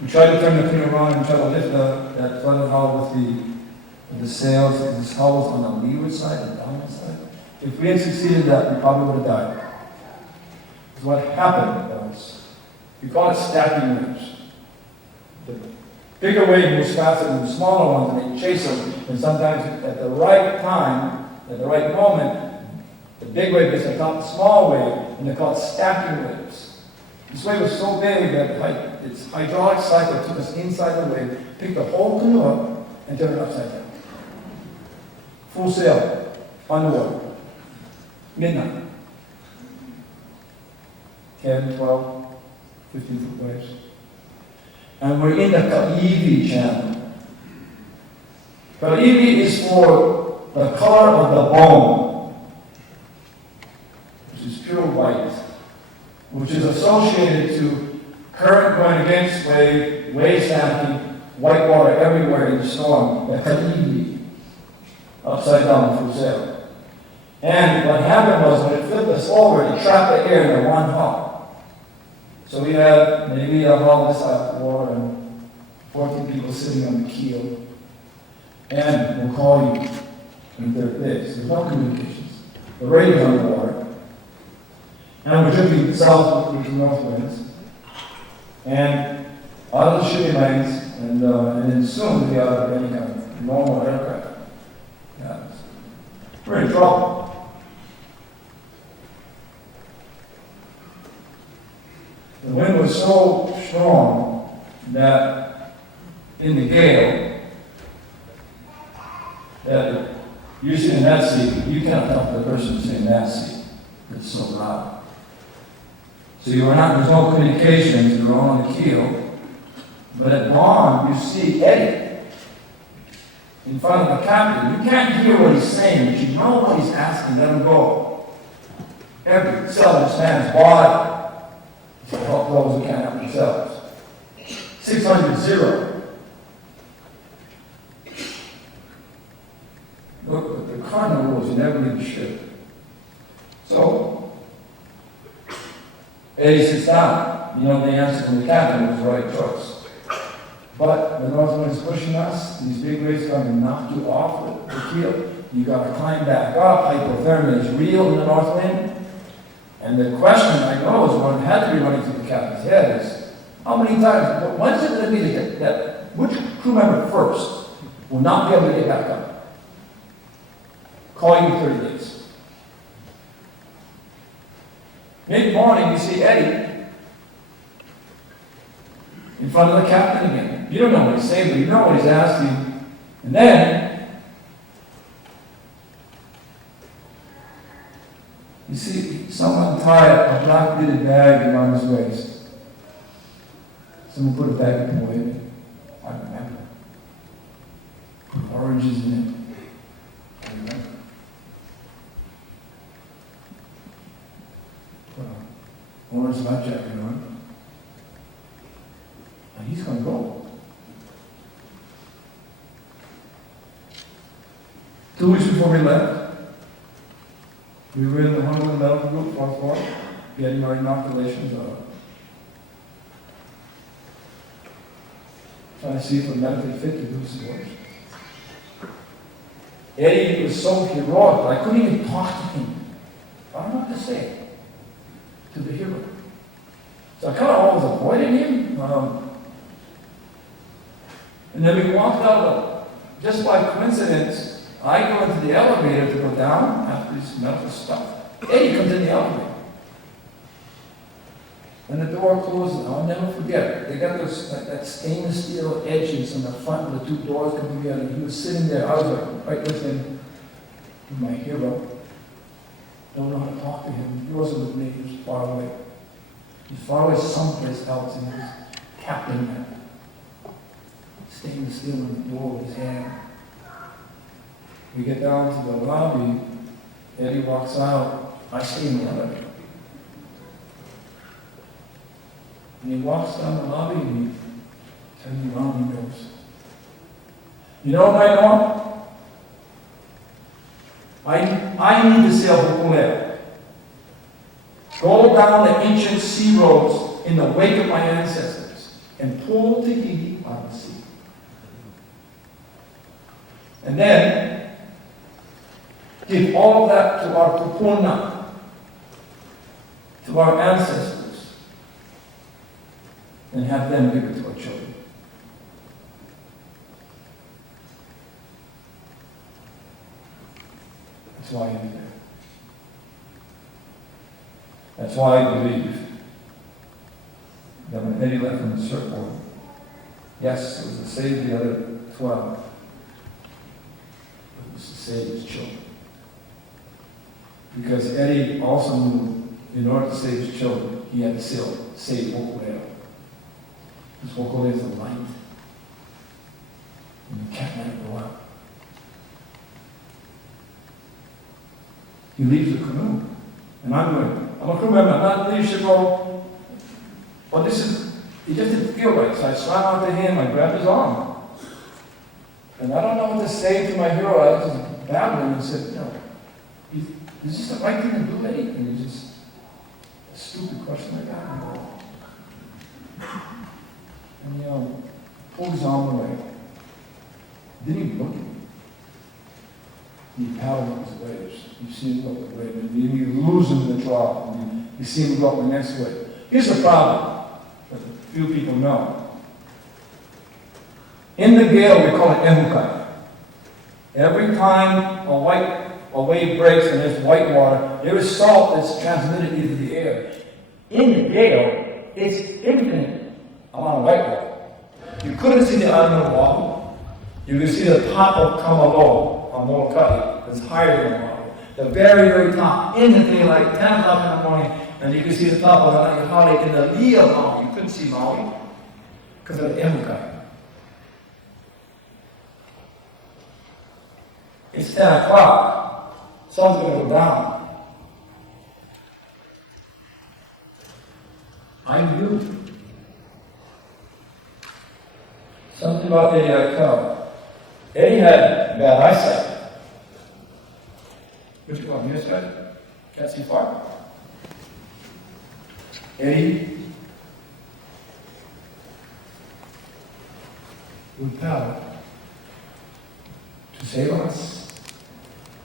We tried to turn the canoe around and try to lift that flooded hull with the sails, because this hull was on the leeward side and downward side. If we had succeeded that, we probably would have died. Because what happened was, we call it stacking waves. The bigger wave moves faster than the smaller ones, and they chase them. And sometimes at the right time, at the right moment, the big wave is atop the small wave, and they're called stacking waves. This wave was so big that its hydraulic cycle took us inside the wave, picked the whole canoe up, and turned it upside down. Full sail, underwater, midnight. 10, 12, 15-foot waves. And we're in the Kaiwi channel. Kaiwi is for the color of the bone, which is pure white, which is associated to current going against wave stacking, white water everywhere in the storm, the Kaiwi, upside down full sail. And what happened was when it flipped us over, it trapped the air in the one hull. So we had maybe a hull this side of the water and 14 people sitting on the keel. And we'll call you in third base. There's no communications. The radio's on the water. And we're drifting south with the north winds. And out of the shipping lanes, and then soon we'll be out of any kind of normal aircraft. Yeah. We're in trouble. The wind was so strong that in the gale, that you're sitting in that seat, you cannot talk to the person sitting in that seat. It's so loud. So there's no communications, you're all on the keel. But at dawn, you see Eddie in front of the captain. You can't hear what he's saying, but you know what he's asking, let him go. Every cell in this man's body to help those who can't help themselves. 600. Look, but the cardinal rule is never leave the ship. So, Eddie sits down. You know, the answer from the captain was the right choice. But the north wind is pushing us. These big waves come and knock you off the keel. You got to climb back up. Hypothermia is real in the north wind. And the question I know is what had to be running through the captain's head is, how many times, when's it going to be that which crew member first will not be able to get back up? Call you 30 days. Mid-morning, you see Eddie in front of the captain again. You don't know what he's saying, but you know what he's asking. And then, you see someone tie a black beaded bag around his waist. Someone put a bag of away. I remember. Put oranges in it. I remember. Put an orange life jacket on. And he's going to go. 2 weeks before we left, we were in the Honolulu Medical Group, 4-4, getting our inoculations trying to see if we're medically fit to do this voyage. Eddie was so heroic, I couldn't even talk to him. I don't know what to say to the hero. So I kind of always avoided him. And then we walked out, just by coincidence, I go into the elevator to go down after this medical stuff. Eddie comes in the elevator. When the door closes, I'll never forget. They got those that stainless steel edges on the front of the two doors coming together. He was sitting there. I was like, right with him, with my hero. Don't know how to talk to him. He wasn't with me. He was far away. He's far away someplace else, and he was tapping that stainless steel on the door with his hand. We get down to the lobby, Eddie walks out, I stay in the elevator. And he walks down the lobby and he turns around and goes, You know what I know? I need to sail Hokulea. Go down the ancient sea roads in the wake of my ancestors and pull Tahiti out of the sea. And then give all of that to our kupuna, to our ancestors, and have them give it to our children. That's why I'm there. That's why I believe that when Eddie left from the surfboard, yes, it was to save the other 12, but it was to save his children. Because Eddie also knew in order to save his children, he had to save Hokulea. Because Hokulea is the light. And you can't let it go out. He leaves the canoe. And I'm a crew member, I'm not in leadership role. But it just didn't feel right. So I swam out to him, I grabbed his arm. And I don't know what to say to my hero. I was just babbling and said, is this the right thing to do, Eddie? And he just, a stupid question like that. And pulled his arm away. Didn't even look at me. He paddled up his waves. You see him go up the wave, and you lose him in the trough, and you see him go up the next wave. Here's the problem that few people know. In the gale, we call it ehukai. Every time a wave breaks and there's white water, there is salt that's transmitted into the air. In the gale, it's infinite amount of white water. You couldn't see the island of Oahu. You could see the top of Kamalo on Molokai, that's higher than Oahu. The very, very top, in the daylight, 10 o'clock in the morning, and you could see the top of the Naihale in the lee of Maui. You couldn't see Maui because of the ehukai. It's 10 o'clock. Sun's going to go down. I knew. Something about Eddie Cobb. Eddie had bad eyesight. Which one? Near side? Can't see far. Eddie would paddle to save us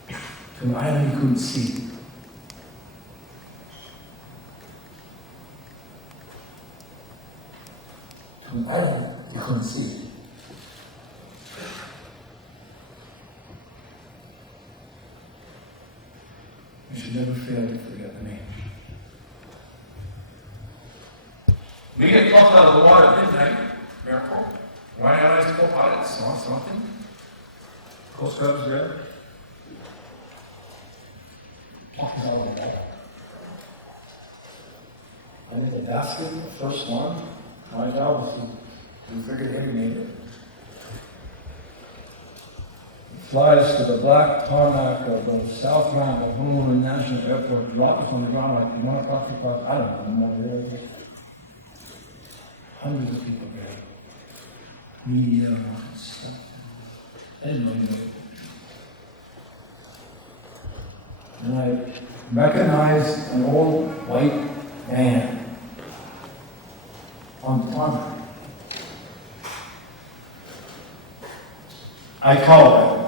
to an island he couldn't see. To an island he couldn't see. We should never fail to forget the name. We get pumped out of the water at midnight, miracle. Running out as co-pilots, saw something. Coast Guard was there. Talking all the way. I think the basket, the first one, my job was to figure Eddie made it. Flies to the black tarmac of the South Ground of Honolulu National Airport, dropped on the ground like 1 o'clock, 2 o'clock, I don't know, there. Hundreds of people there. Media and all that stuff. I didn't know you knew. And I recognized an old white man on the tarmac. I called him.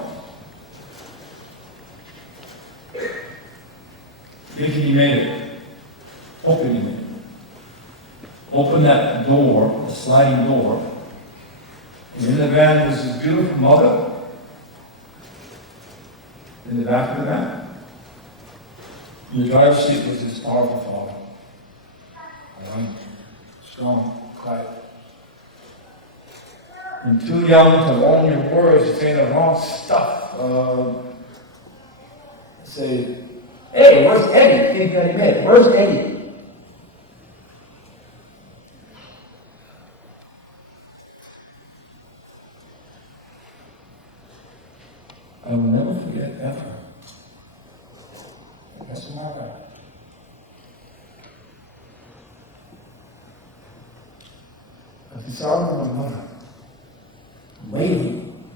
Thinking he made it. Hoping he made it. Opened that door, the sliding door. And in the van was his beautiful mother. In the back of the van. In the driver's seat was his powerful father. Young, strong, quiet. And too young to own your words, saying the wrong stuff. Say, hey, where's Eddie? Think that he made it. Where's Eddie? I will never forget, ever. That's my God. At the sound of my mother, waiting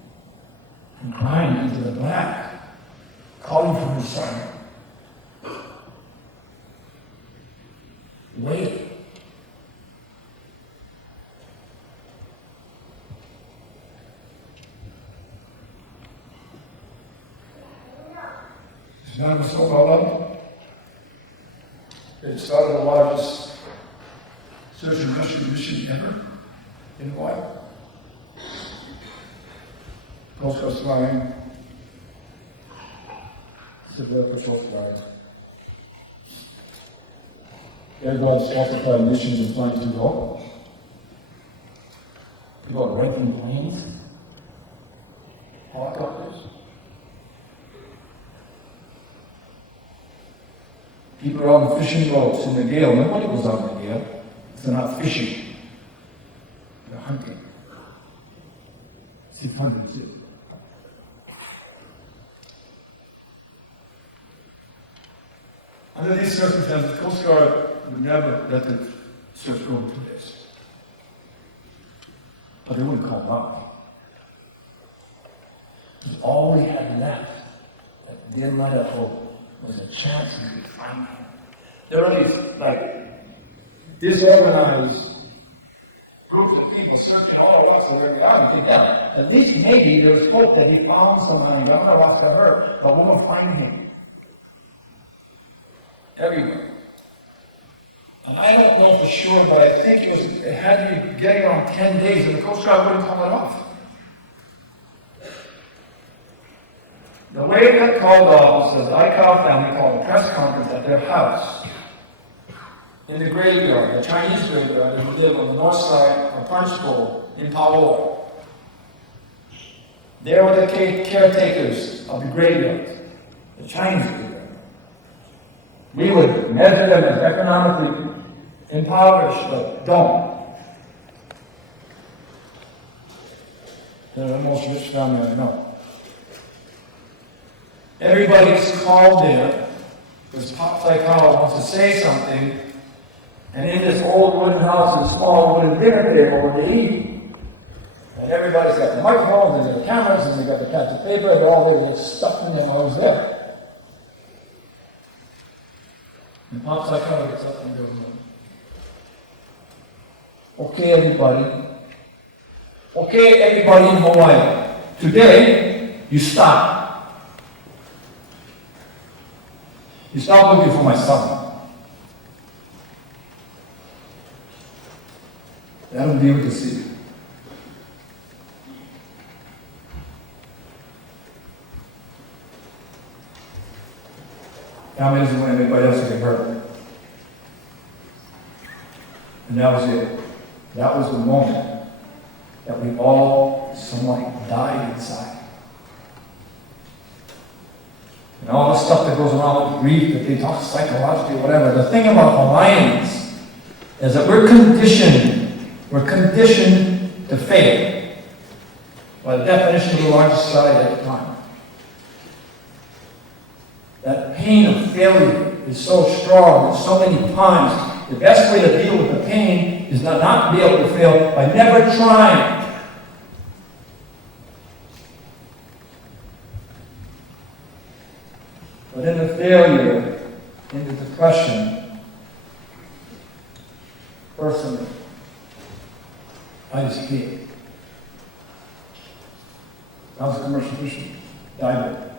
None of us know about them. It started the largest search and rescue mission ever in Hawaii. Coast Guard flying, Civil Patrol flying. Air Guard's classified missions and flying too low. People are renting planes, helicopters. People are on fishing boats in the gale. Nobody goes out in the gale. They're not fishing. They're hunting. See, hunting too. Under these circumstances, the Coast Guard would never let the search go into this. But they wouldn't call out. Because all we had left, that dim light of hope, was a chance we could find him. There are these, like, disorganized groups of people searching all across the area. I think, yeah, at least maybe there's hope that he found somebody young enough to her, but we're going to find him. Everywhere. And I don't know for sure, but I think it had to be getting on 10 days, and the Coast Guard wouldn't call it off. The way it got called off was the ICAO family called a press conference at their house in the graveyard, the Chinese graveyard, who live on the north side of Punch Bowl in Paoa. They were the caretakers of the graveyard, the Chinese graveyard. We would measure them as economically impoverished, but don't. They're the most rich family I know. Everybody's called there because Pop Psychology wants to say something, and in this old wooden house, a small wooden dinner table where they eat. And everybody's got the microphones, and the cameras, and they got the pads of paper, they're all there, they stuffed in them while I was there. And Pop Psychology gets up and goes, okay, everybody. Okay, everybody in Hawaii. Today, you stop. You stop looking for my son. Let him be able to see. Family doesn't want anybody else to get hurt. And that was it. That was the moment that we all somewhat died inside. And all the stuff that goes around with grief, that they talk psychologically, whatever. The thing about Hawaiians is that we're conditioned to fail by the definition of the largest society at the time. That pain of failure is so strong, and so many times, the best way to deal with the pain is not be able to fail by never trying. But in the failure, in the depression, personally, I just hate it. I was a commercial fisherman, diver.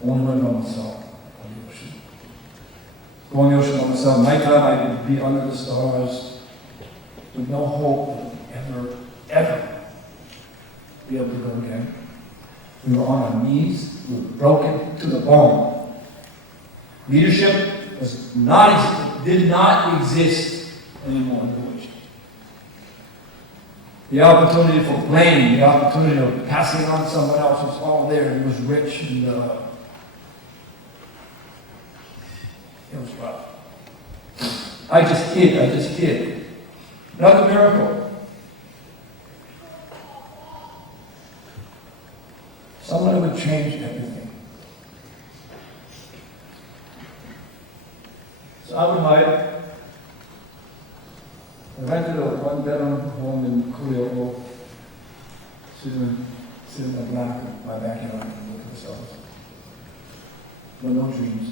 I want to run by myself on the ocean. Go on the ocean by myself. Nighttime, I would be under the stars with no hope of ever be able to go again. We were on our knees. We were broken to the bone. Leadership did not exist anymore in the Voyage. The opportunity for blame, the opportunity of passing on to someone else was all there. It was rich and it was rough. I just hid. Another miracle. Someone who would change everything. So I would hide. I rented a one-bedroom home in Kulioko, sitting in my backyard and look at the stars. But no dreams.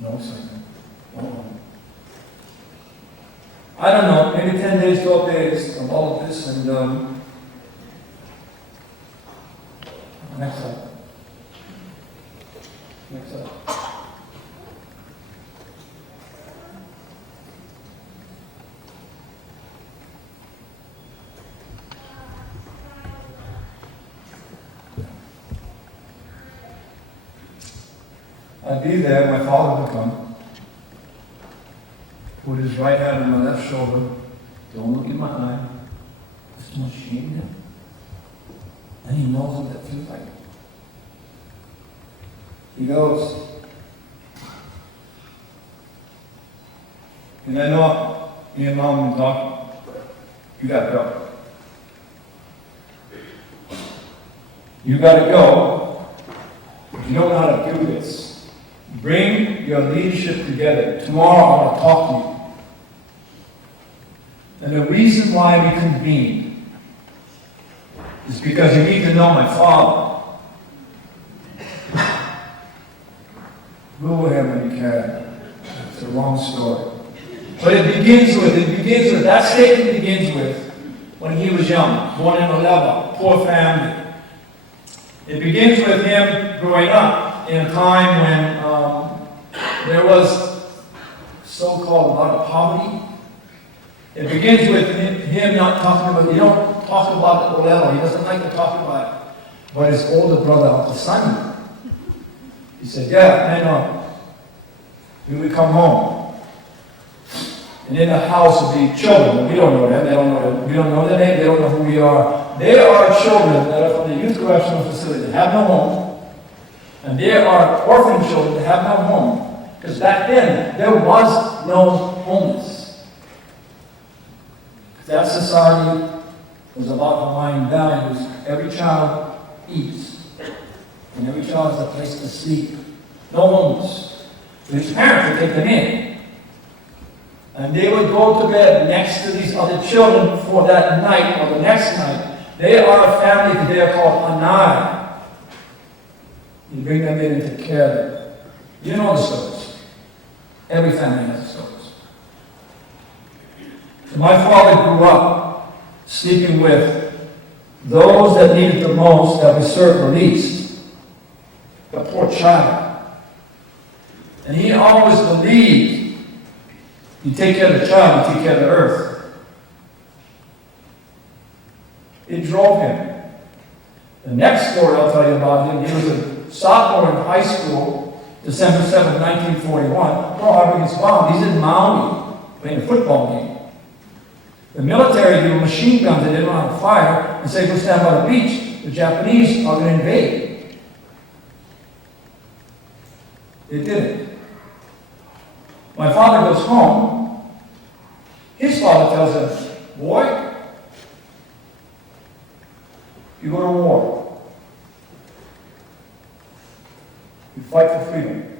No excitement. No hope. I don't know, maybe 10 days, 12 days of all of this, and next slide. Next slide. I'd be there, my father would come, put his right hand on my left shoulder, don't look in my eye, there's too much shame there. And he knows what that feels like. He goes, and I know me and Mom been talking, you gotta go. You gotta go, but you don't know how to do this. Bring your leadership together. Tomorrow I want to talk to you. And the reason why we convened is because you need to know my father. Go ahead when you can. It's a long story. But it begins with, that statement begins with when he was young, born in a level, poor family. It begins with him growing up in a time when there was so-called a lot of poverty. It begins with him not talking about, you don't talk about the Olelo, he doesn't like to talk about it. But his older brother, Uncle Simon, he said, yeah, Nainoa, we would come home. And in the house would be children. We don't know them, they don't know them. We don't know their name, they don't know who we are. There are children that are from the youth correctional facility that have no home. And there are orphan children that have no home. Because back then, there was no homeless. That society was about Hawaiian values. Every child eats. And every child has a place to sleep. No homeless. So his parents would take them in. And they would go to bed next to these other children for that night or the next night. They are a family that they are called Anai. You bring them in and take care of them. You know the stories. Every family has stories. So my father grew up sleeping with those that needed the most, that we served the least. The poor child. And he always believed you take care of the child, you take care of the earth. It drove him. The next story I'll tell you about him, he was a sophomore in high school, December 7, 1941, Pearl Harbor gets bombed. He's in Maui playing a football game. The military gave machine guns that they didn't want to fire and say, go stand by the beach. The Japanese are going to invade. They didn't. My father goes home. His father tells him, boy, you go to war. You fight for freedom.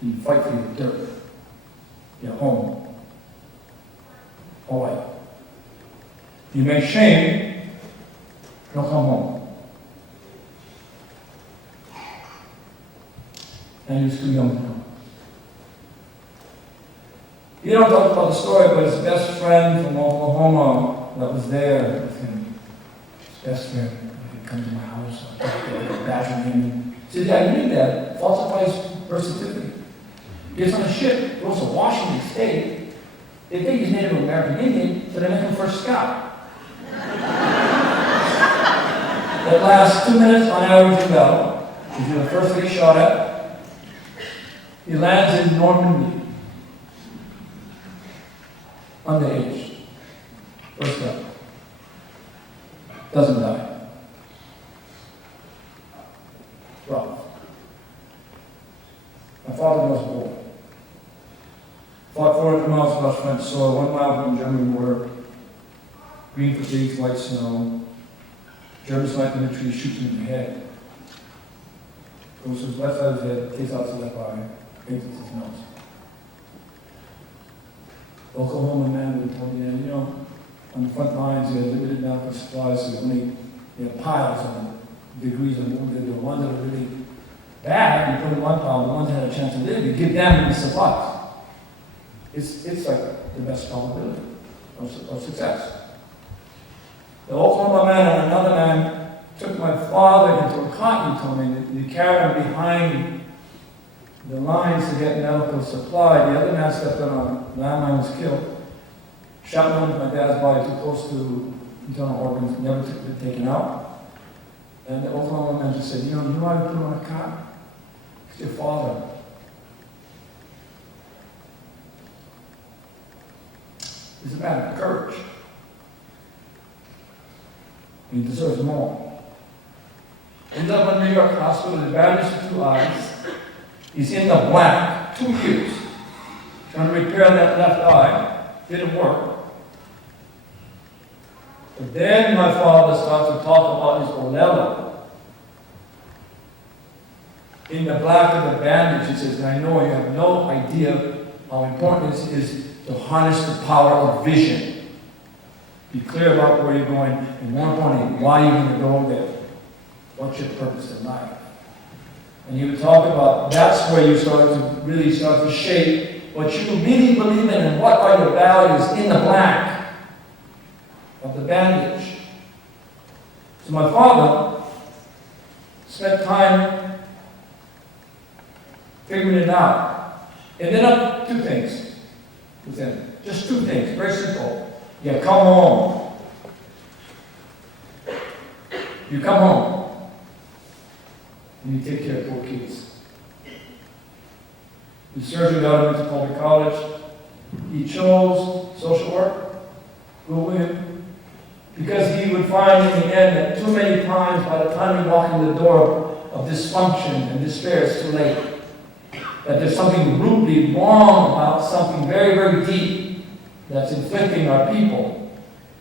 You fight for your dirt, your home. All right. You make shame, you'll come home. And he was too young to come. You don't talk about the story, but his best friend from Oklahoma that was there with him, his best friend, he'd come to my house, I'd badger him. He said, Dad, you need that. Falsifies birth certificate. Gets on a ship, goes to Washington State. They think he's Native American Indian, so they make him first scout. That lasts 2 minutes on average in battle. He's the first to get shot at. He lands in Normandy. Underage. First scout. Doesn't die. Well, my father was born. Fought 400 miles across French soil, 1 mile from German border. Green fatigues, white snow. German sniper in the tree shoots him in the head. Goes to his left side of his head, takes out his left eye, exits his nose. Oklahoma man would told me, you know, on the front lines, you had limited amount of supplies, so you had piles of them. Degrees of wounded, the ones that are really bad, you put in one pile, the ones that had a chance to live, you give them the supplies. It's like the best probability of success. The Oklahoma man and another man took my father into a caught, you told me, you carried them behind the lines to get medical supply. The other man stepped on a landmine, was killed. Shot one, my dad's body too close to internal organs, never been taken out. And the Oklahoma man just said, you know why we put him on a cot? It's your father. He's a man of courage. He deserves more. Ended up in New York hospital, the bandage for 2 eyes. He's in the black, 2 years, trying to repair that left eye. Didn't work. But then my father starts to talk about his Olelo. In the black of the bandage, he says, Nainoa, you have no idea how important it is to harness the power of vision. Be clear about where you're going, and more importantly, why you're going to go there. What's your purpose in life? And you would talk about, that's where you really start to shape what you really believe in and what are your values in the black of the bandage. So my father spent time figuring it out. And then up 2 things with him. Just 2 things, very simple. You come home. You come home. And you take care of 4 kids. The surgery got him into public college. He chose social work. Go with him. Because he would find in the end that too many times by the time he walked in the door of dysfunction and despair, it's too late. That there's something rudely wrong about something very, very deep that's inflicting our people,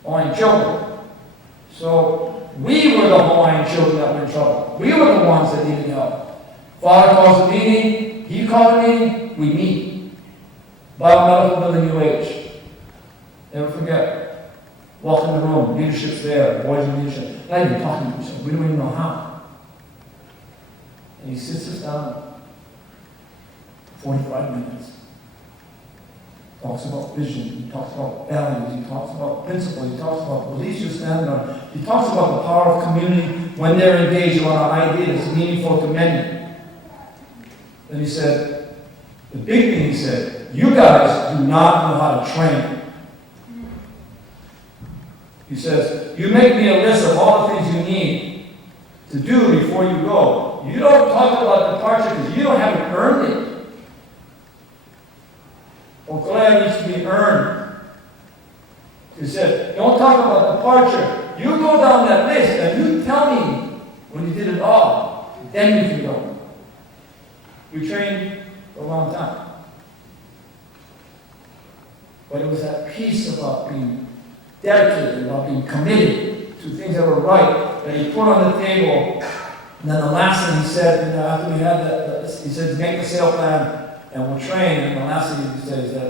Hawaiian children. So we were the Hawaiian children that were in trouble. We were the ones that needed help. Father calls a meeting, he called a meeting, we meet. Biomedical building UH. Never forget. Walk in the room, leadership's there, Voyage leadership. Not even talking to each other, we don't even know how. And he sits us down 45 minutes. Talks about vision, he talks about values, he talks about principles, he talks about beliefs you stand on. He talks about the power of community when they're engaged on an idea that's meaningful to many. Then he said, the big thing he said, you guys do not know how to train. He says, you make me a list of all the things you need to do before you go. You don't talk about departure because you don't have it earned it. Okolea needs to be earned. He said, don't talk about departure. You go down that list and you tell me when you did it all. Then you can go. We trained for a long time. But it was that piece about being dedicated, about being committed to things that were right, that he put on the table. And then the last thing he said, after we had that, he said, make the sail plan and we'll train. And the last thing he said is that,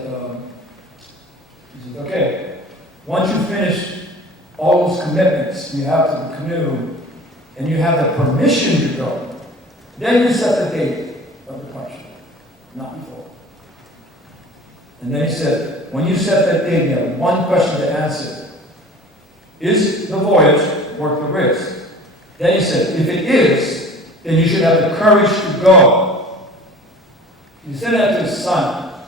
he says, okay, once you finish all those commitments you have to the canoe, and you have the permission to go, then you set the date of departure, not before. And then he said, when you set that date, you have one question to answer. Is the voyage worth the risk? Then he said, if it is, then you should have the courage to go. He said that to his son.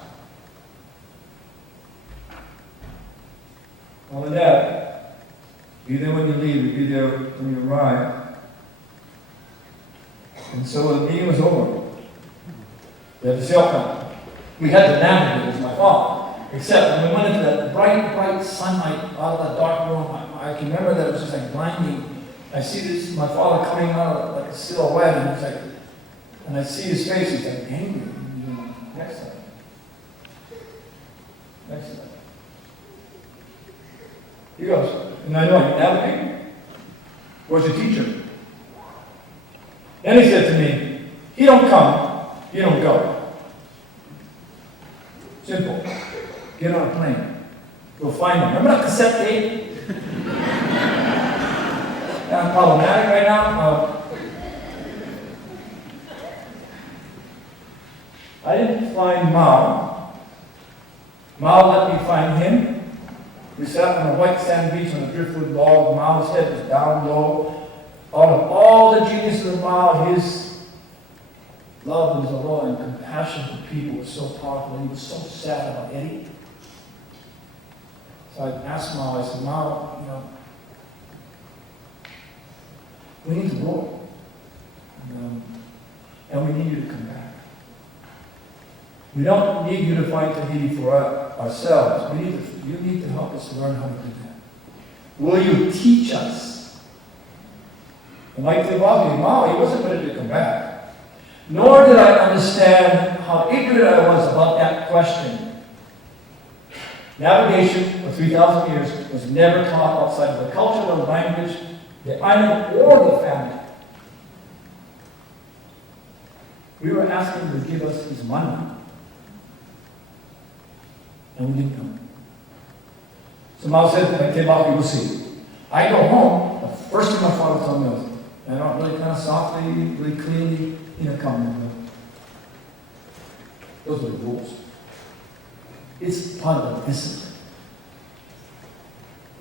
Mom and Dad, be there when you leave, be there when you arrive. And so the meeting was over. We had the sail plan. We had the Navigator, as my father. Except when we went into that bright, bright sunlight out of that dark room, I can remember that it was just like blinding. I see this, my father coming out like a silhouette, and it's like, and I see his face, he's like angry. Next time. Next time. He goes, and I know you navigate. Where's your teacher? Then he said to me, he don't come, you don't go. Simple. Get on a plane. Go find him. Remember that cassette tape? I'm problematic right now. I didn't find Mao. Mao let me find him. We sat on a white sand beach on a driftwood log. Mao's head was down low. out of all the geniuses of Mao, his love and his aloha and compassion for people was so powerful. He was so sad about Eddie. So I asked Mao, I said, Mao, you know, we need to go. And we need you to come back. We don't need you to find Tahiti for ourselves. You need to help us learn how to do that. Will you teach us? And like Tewaki, Mao, he wasn't ready to come back. Nor did I understand how ignorant I was about that question. Navigation for 3,000 years was never taught outside of the culture, the language, the island, or the family. We were asking him to give us his money. And we didn't know. So Mao said, like Tewaki, we'll see. I go home, the first thing my father told me was, I don't really kind of softly, really cleanly, come. Those are the rules. It's part of the discipline.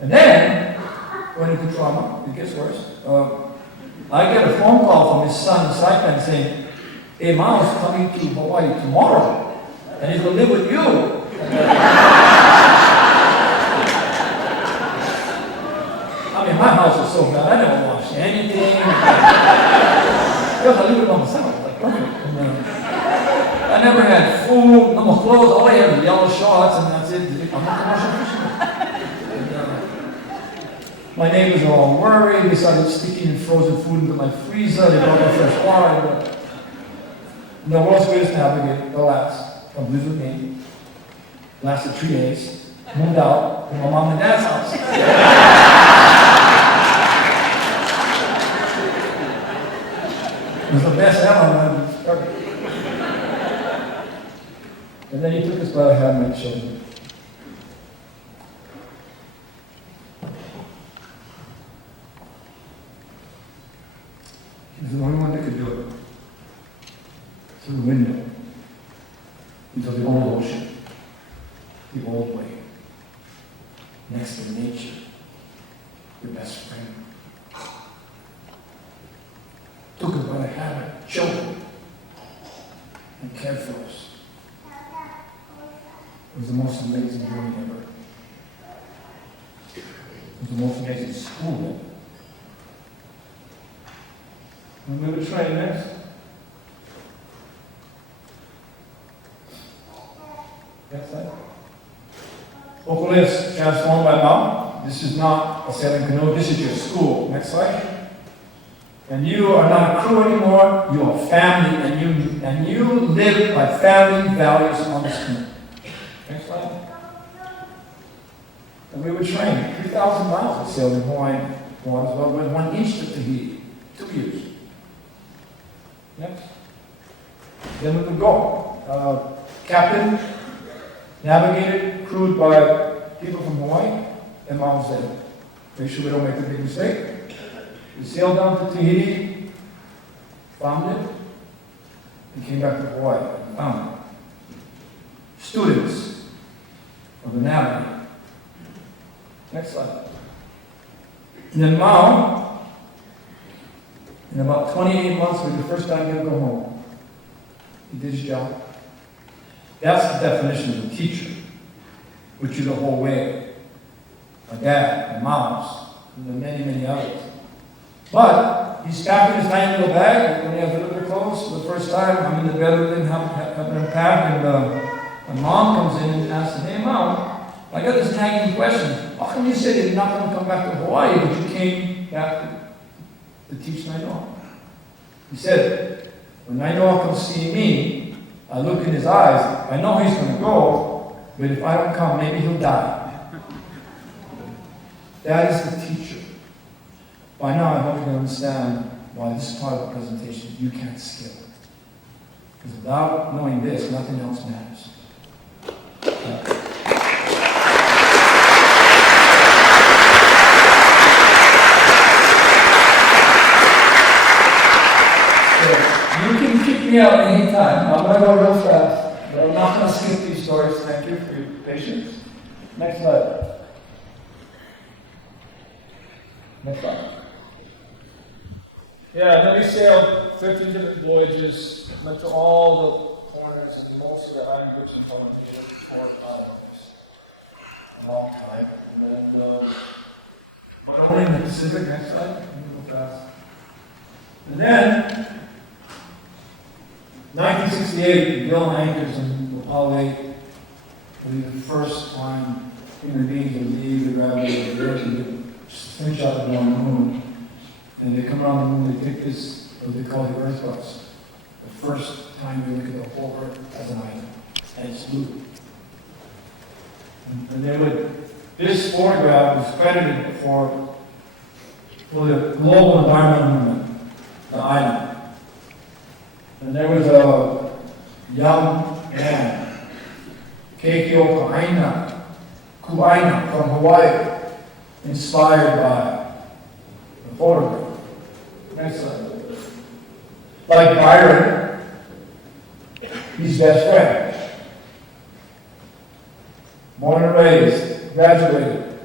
And then, going into trauma, it gets worse. I get a phone call from his son in Saipan saying, hey, Mao's coming to Hawaii tomorrow, and he's going to live with you. I mean, my house was so bad, I never washed anything. Because I lived by myself, like perfect. And, I never had food, no more clothes, all I had was yellow shorts, and that's it. I'm not commercial fisherman. And, my neighbors were all worried. They started sticking frozen food into my freezer. They brought me fresh water. And the world's greatest navigator, the last, come live with me. Lasted 3 days. Moved out to my mom and dad's house. It was the best ever. And then he took us by the hand and showed me. He was the only one that could do it. Through the window. Into the old ocean. The old way. Next to nature. Your best friend. Took us by the hand, children, and cared for us. It was the most amazing journey ever. It was the most amazing school ever. And we were trained next. Next slide. Hopefully it's transformed by now. This is not a sailing canoe, this is your school. Next slide. And you are not a crew anymore, you are family, and you live by family values on this canoe. Next slide. And we were trained 3,000 miles of sailing Hawaiian waters, well, with 1 inch to Tahiti, 2 years. Next. Then we would go. Captain, navigated, crewed by people from Hawaii, and Mom was there. Make sure we don't make a big mistake. We sailed down to Tahiti, found it, and came back to Hawaii and found it. Students of the Navigator. Next slide. And then Mao, in about 28 months, was the first time he would go home. He did his job. That's the definition of a teacher, which is the whole way. My dad, my mom's, and the many, many others. But he's packing his tiny little bag when he has delivery clothes for the first time. I'm in the bed with him, helping him pack, and my mom comes in and asks him, hey, Mom, I got this nagging question. How come you said you're not going to come back to Hawaii, but you came back to teach Nainoa? He said, when Nainoa comes see me, I look in his eyes, I know he's going to go, but if I don't come, maybe he'll die. That is the teacher. By now, I hope you can understand why this part of the presentation you can't skip. Because without knowing this, nothing else matters. You can kick me out anytime. I'm going to go real fast. But I'm not going to skip these stories. Thank you for your patience. Next slide. Next slide. Yeah, and then we sailed 13 different voyages, went to all the corners and most of the island groups and corners. We did 4 islands. A long time. And then only in the Pacific next time. Go fast. And then 1968, Bill anchors in Apollo 8. Will be the first time human beings will leave the gravity of the Earth and get slingshot on the moon. And they come around the moon, they take this, what they call the Earth bus. The first time we look at the whole Earth as an island. And it's blue. And they would, this photograph was credited for the global environmental movement, the island. And there was a young man, Keikio Kuaina from Hawaii, inspired by the photograph. Next slide. Like Byron, he's best friend. Born and raised, graduated,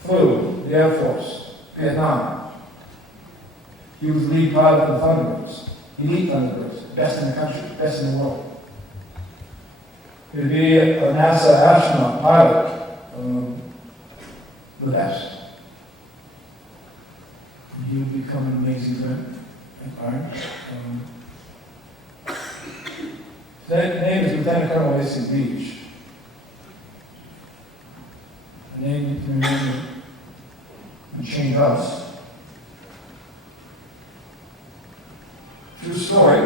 flew the Air Force, Vietnam. He was lead pilot of the Thunderbirds, elite Thunderbirds, best in the country, best in the world. He'd be a NASA astronaut, pilot, the best. And he would become an amazing friend and iron. His name is Lieutenant Colonel A.C. Beach. A name you can remember and change us. True story.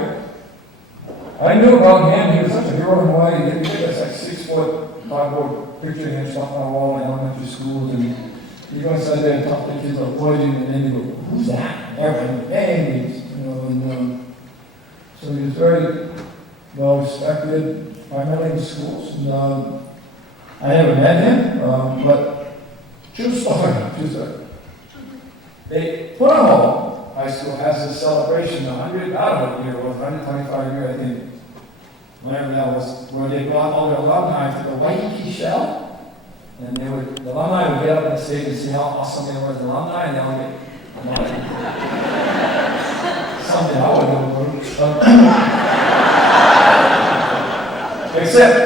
I knew about him. He was such a hero in Hawaii. He did this like 6-foot cardboard picture of him stuck on a wall in elementary schools. And you go inside there and talk to kids about voyaging, and then you go, "Who's that?" Everyone, hey, you know. And so he was very well respected, primarily in schools. And I never met him, but true story. They put on High School has a celebration, 100 out of it year, was 125 year, I think, whatever that was, where they brought all their alumni to the Waikiki Shell, and the alumni would get up on stage and see how awesome they were as alumni, and they all get something I would do. Except,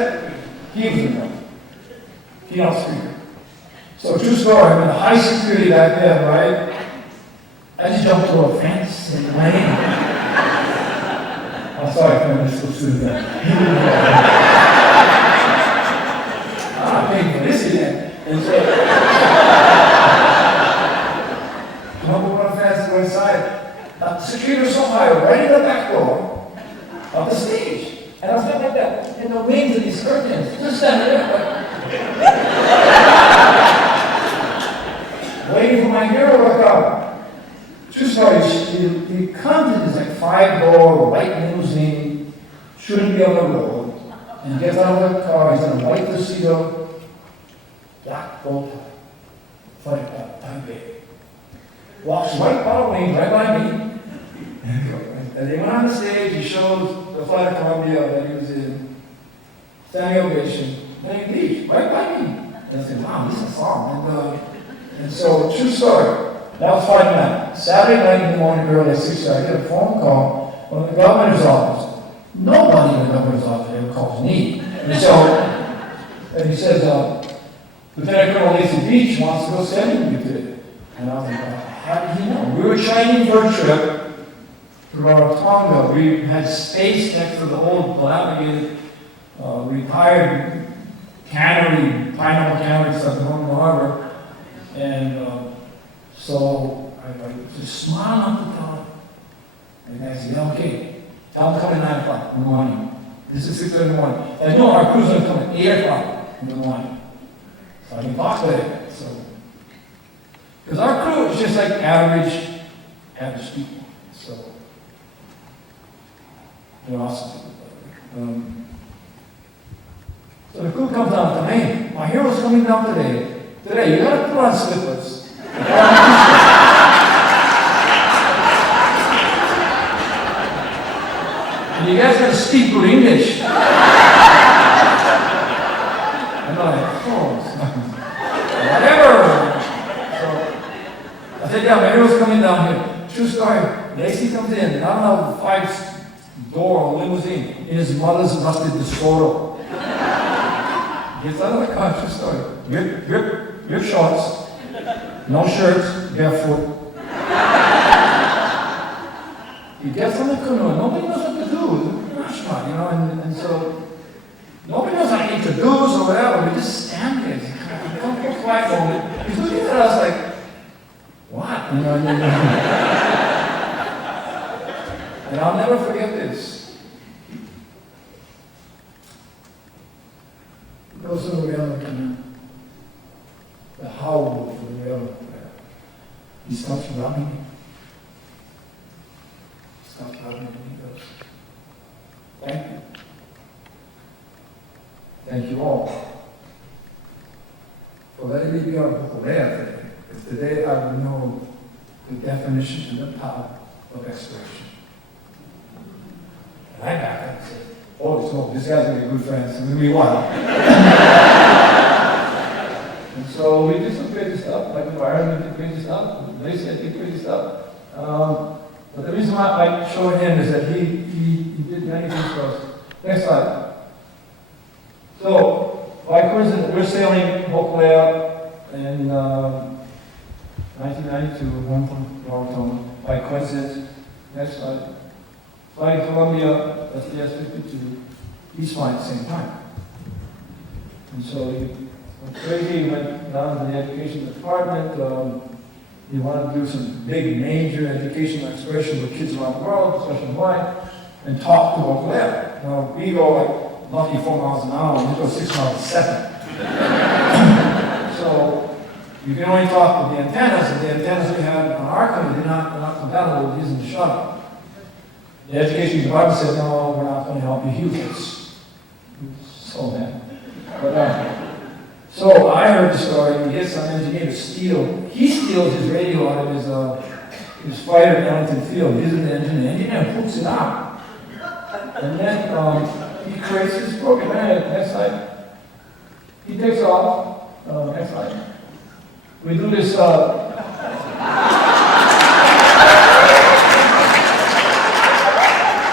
he was in them. Keynote speaker. So true story, I mean, high security back then, right? I just jumped through a fence and went in. I'm sorry, I'm still sitting there. I'm not paying for this again. And so, jump over a fence and go inside. Security was so high, right in the back door of the stage. And I was standing like that, in the wings of these curtains, just standing there, waiting for my hero to come. True story, he comes in this like 5-door white limousine, shouldn't be on the road, and gets out of the car, he's in a white tuxedo, black bow tie, Taipei. Walks right following, right by me, and they went on the stage, he shows the flight of Columbia that he was in, standing ovation, then he leaves, right by me. And I said, wow, this is a song. And so, true story. That was Friday night. Saturday night in the morning, early at 6:30, I get a phone call from the governor's office. Nobody in the governor's office ever calls me. And so, and he says, Lieutenant Colonel A.C. Beach wants to go sailing with you today. And I was like, how did he know? We were training for a trip to Rarotonga. We had space next to the old dilapidated, retired cannery, pineapple cannery stuff in Northern Harbor. And so I just smile up the top. And I said, yeah, okay, tell them to come at 9 o'clock in the morning. This is 6:30 in the morning. And no, our crew's going to come at 8 o'clock in the morning. So I can talk to them. So, because our crew is just like average people. So, they're awesome people. So the crew comes down to me. My hero's coming down today. Today, you got to put on slippers. And you guys got to speak good English. I'm like, oh, whatever. So I said, yeah, my hero's coming down here. True story. Lacey comes in, and I don't know, 5-door limousine in his mother's rusted DeSoto. Gets out of the car, true story. Rip shorts, no shirts, barefoot. He gets on the canoe, and nobody knows what to do. It's a restaurant, you know, and so nobody knows how to introduce or whatever. We just stand there. It's kind of a quiet moment. He's looking at us like, what? You know, and I'll never forget this. He goes to the railroad canoe. The howl for the railroad there. He starts rubbing. He starts rubbing and he goes, thank you. Thank you all for letting me be on Hokulea today. Because today I will know the definition and the power of exploration. And I back up and said, holy smoke, this guy's gonna be a good friend, so we're gonna be wild. And so we did some crazy stuff, like the fire, we did crazy stuff, Lacey did crazy stuff. But the reason why I show him is that he did many things for us. Next slide. So, by coincidence, we're sailing Hokulea in 1992, one from Rarotonga. By coincidence, next slide. Flying Columbia, that's the S-52, he's flying at the same time. And so he went crazy, he went down to the education department. He wanted to do some big, major educational exploration with kids around the world, especially mine, and talk to Hokulea. Now, we go like lucky 4 miles an hour, and we go 6 miles a second. So you can only talk with the antennas, and the antennas we had on our canoe are not compatible with using the shuttle. The education department said, no, we're not going to help you use this. So mad. But, so I heard the story, he gets some engineer to steal. He steals his radio out of his fighter at Ellington Field. He's an engineer. The engineer hooks it out. And then he creates his program. Next slide. He takes off. Next slide. We do this.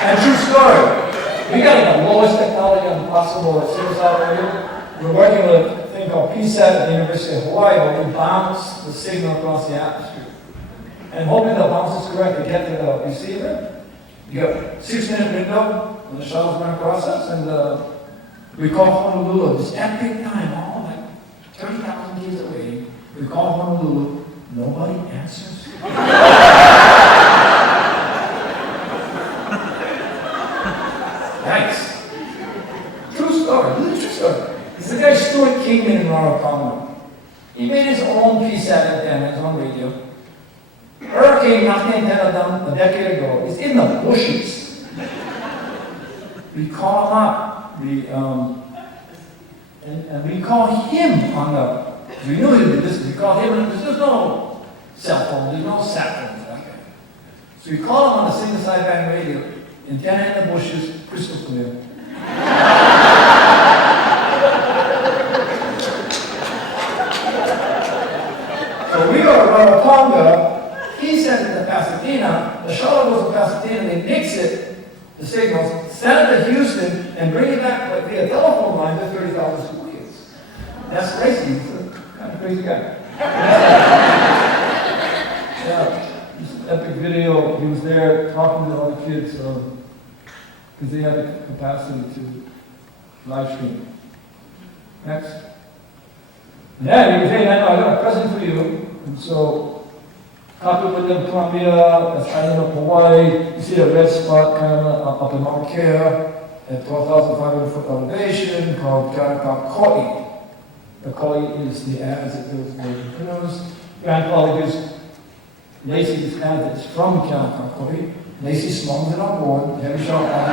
And true story. We got the lowest technology possible at Suicide Radio. We're working with a thing called PSAT at the University of Hawaii, where we bounce the signal across the atmosphere. And hoping the bounce is correct to get to the receiver. You got a 6-minute window when the shuttle's going across us, and we call Honolulu, this epic time, all like 30,000 kids away. We call Honolulu, nobody answers. Nice. True story, really true story. It's the guy Stuart Kingman in Rarotonga. He made his own PSAT antenna, his own radio. Hurricane knocked the antenna down a decade ago. It's in the bushes. We call him up. And we call him on the. We knew he would listen. We called him, and there's no cell phone, there's no sat phones. So we call him on the single sideband radio. Antenna in the bushes, crystal clear. So we go to Rarotonga. He sends it to Pasadena. The shuttle goes to Pasadena. They mix it, the signals, send it to Houston, and bring it back via telephone line to 30,000 school kids. That's crazy. He's a kind of crazy guy. Yeah. This epic video. He was there talking to all the kids. Because they had the capacity to live stream. Next. And then he goes, hey, Nainoa, I got a present for you. And so, Capuchino, Columbia, that's island of Hawaii. You see a red spot kind of up in Mount Care at 12,500 foot elevation called Koi. The Koi is the adze that goes with the canoes. Grandfather gives Lacey this adze that's from Koi. Lacey slums it on board, heavy shot on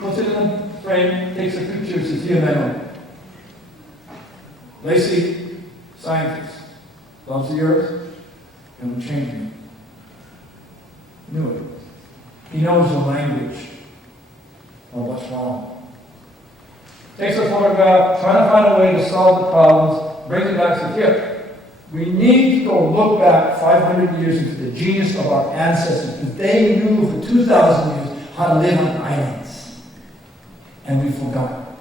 puts it in the frame, takes the pictures, it's here now. Lacey, scientist, loves the earth, and will change me. Knew it. He knows the language of what's wrong. Takes a photograph, trying to find a way to solve the problems, brings it back to here. We need to go look back 500 years into the genius of our ancestors, because they knew for 2,000 years how to live on islands. And we forgot.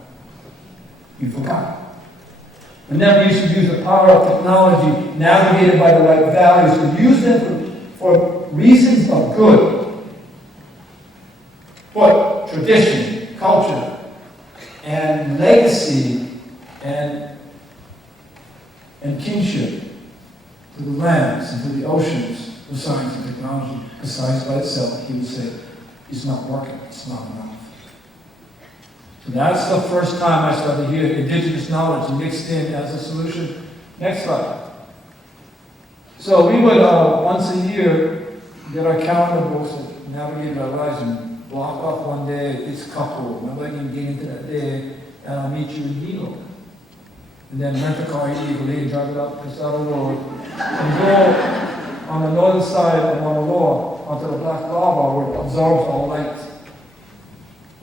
We forgot. And then we used to use the power of technology, navigated by the right values, to use them for reasons of good. But tradition, culture, and legacy, and kinship to the lands and to the oceans, to science and technology. Because science by itself, he would say, is not working, it's not enough. So that's the first time I started to hear indigenous knowledge mixed in as a solution. Next slide. So we would, once a year, get our calendar books and navigate our lives and block off one day, it's couple, nobody can get into that day, and I'll meet you in Hilo. And then rent a car illegally and drive it up to Saddle Road and go on the northern side of Manuloa onto the black lava where it absorbs all light.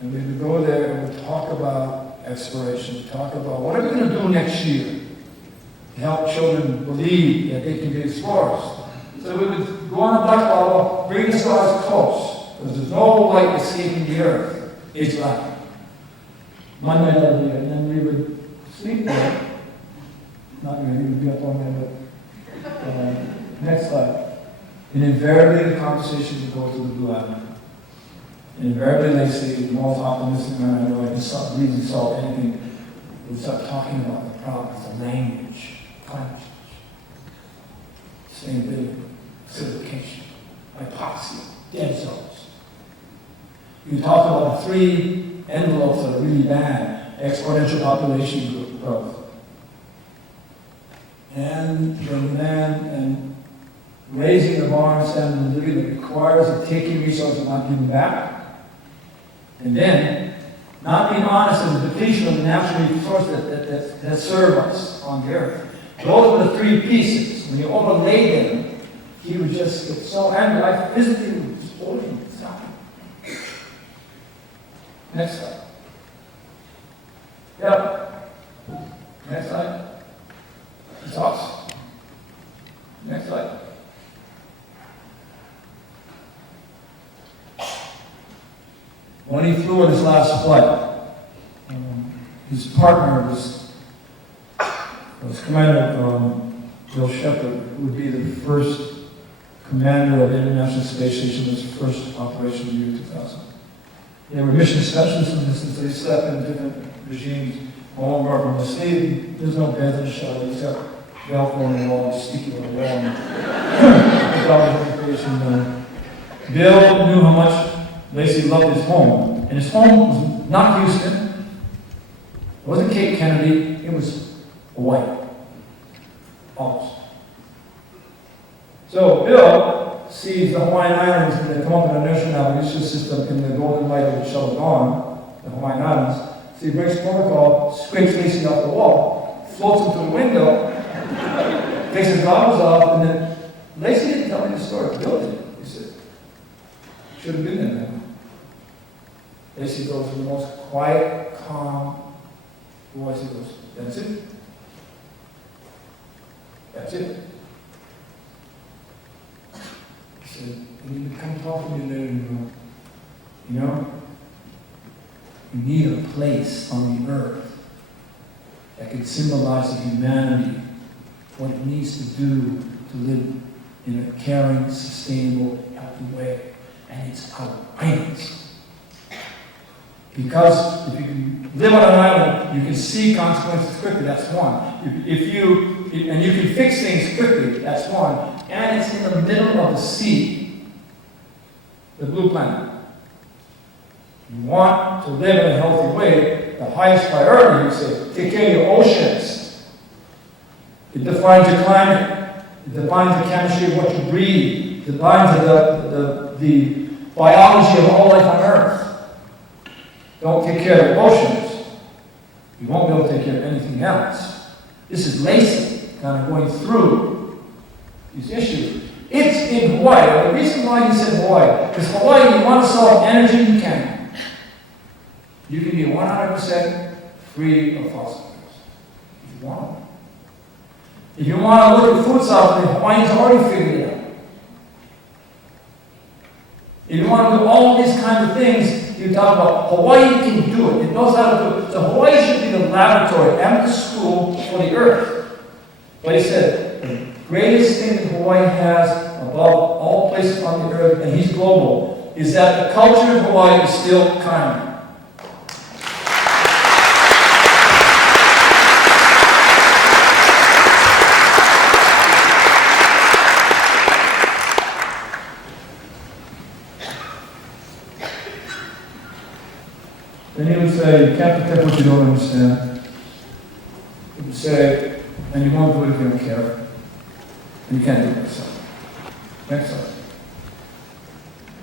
And we would go there and we'd talk about exploration, talk about what are we going to do next year to help children believe that they can be explorers. So we would go on the black lava, bring the stars close, because there's no light escaping the earth. It's light. Monday night, and then we would sleep there. Not really, we'd be up on there, but next slide. And invariably the conversations would go to the Blue Island. And invariably they say the most optimistic man I know, I can really solve anything. We'd start talking about the problems, the language, climate change, sustainability, acidification, hypoxia, dead zones. We talk about the three envelopes that are really bad: exponential population growth, and the demand and raising the bar and standard of living that requires of taking resources and not giving back, and then not being honest in the depletion of the natural resources that serve us on the earth. Those are the three pieces. When you overlay them, he would just get so angry. I physically was holding it. Next slide. Yep. Next slide. It's awesome. Next slide. When he flew on his last flight, his partner was Commander Bill Shepard, who would be the first commander of the International Space Station, was first operation in the year 2000. They were mission specialists in this, since they slept in different regimes all over from the state. There's no beds in the shuttle, he's got Velcro on the wall, sticky on the wall. Bill knew how much Lacey loved his home. And his home was not Houston, it wasn't Cape Kennedy, it was Hawaii. Almost. So Bill sees the Hawaiian Islands when they come up in the inertial navigation system in the golden light of the shuttle dawn, the Hawaiian Islands. So he breaks protocol, scrapes Lacey off the wall, floats him to the window, takes his goggles off, and then Lacey didn't tell me the story. Bill did. He said, should have been there now. Lacey goes with the most quiet, calm voice. He goes, that's it. That's it. He said, you need to come talk to me later. You know, you need a place on the earth that can symbolize the humanity, what it needs to do to live in a caring, sustainable, healthy way. And it's our islands. Because if you can live on an island, you can see consequences quickly, that's one. And you can fix things quickly, that's one. And it's in the middle of the sea, the blue planet. You want to live in a healthy way, the highest priority, you say, take care of your oceans. It defines your climate. It defines the chemistry of what you breathe. It defines the biology of all life on Earth. Don't take care of the oceans, you won't be able to take care of anything else. This is Lacey kind of going through these issues. It's in Hawaii. The reason why he said Hawaii, because Hawaii, you want to solve energy, you can. You can be 100% free of fossil fuels if you want. If you want to look at food sovereignty, Hawaiians already figured it out. If you want to do all these kinds of things, you talk about Hawaii can do it. It knows how to do it. So Hawaii should be the laboratory and the school for the earth. But he said, the greatest thing that Hawaii has above all places on the earth, and he's global, is that the culture in Hawaii is still kind. Then he would say, you can't protect what you don't understand. He would say, and you won't do it if you don't care. And you can't do it yourself. Next slide.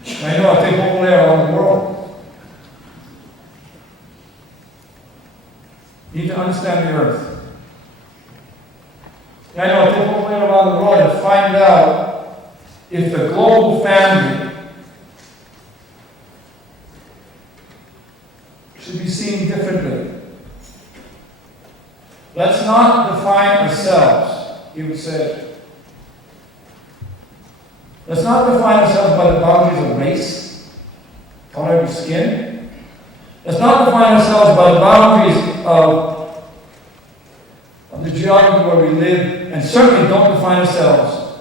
Nainoa, take over there around the world. You need to understand the earth. Nainoa, take over there around the world and find out if the global family should be seen differently. Let's not define ourselves, he would say. Let's not define ourselves by the boundaries of race, color of skin. Let's not define ourselves by the boundaries of the geography where we live, and certainly don't define ourselves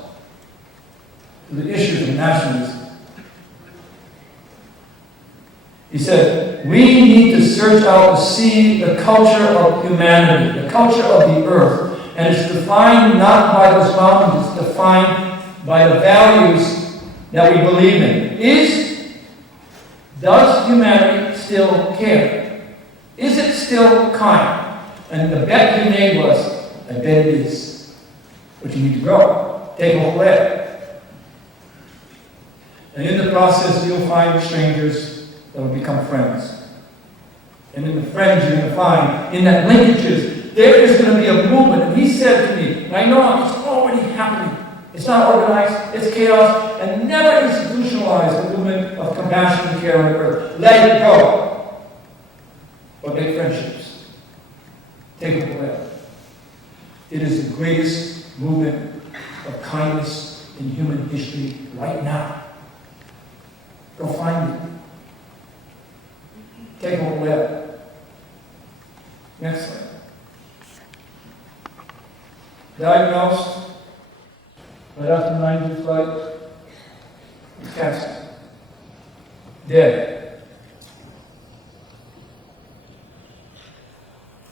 to the issues of nationalism. He said, we need to search out to see the culture of humanity, the culture of the earth. And it's defined not by those boundaries, it's defined by the values that we believe in. Does humanity still care? Is it still kind? And the bet you made was, I bet it is. But you need to grow. Take a whole there. And in the process, you'll find strangers that will become friends. And in the friends you're going to find, in that linkages, there is going to be a movement. And he said to me, and I know it's already happening. It's not organized, it's chaos, and never institutionalize the movement of compassion and care on the earth. Let it go. But make friendships. Take it away. It is the greatest movement of kindness in human history right now. Go find it. Take a look. Next slide. Diagnosed right after 9 flight, cancer. Dead.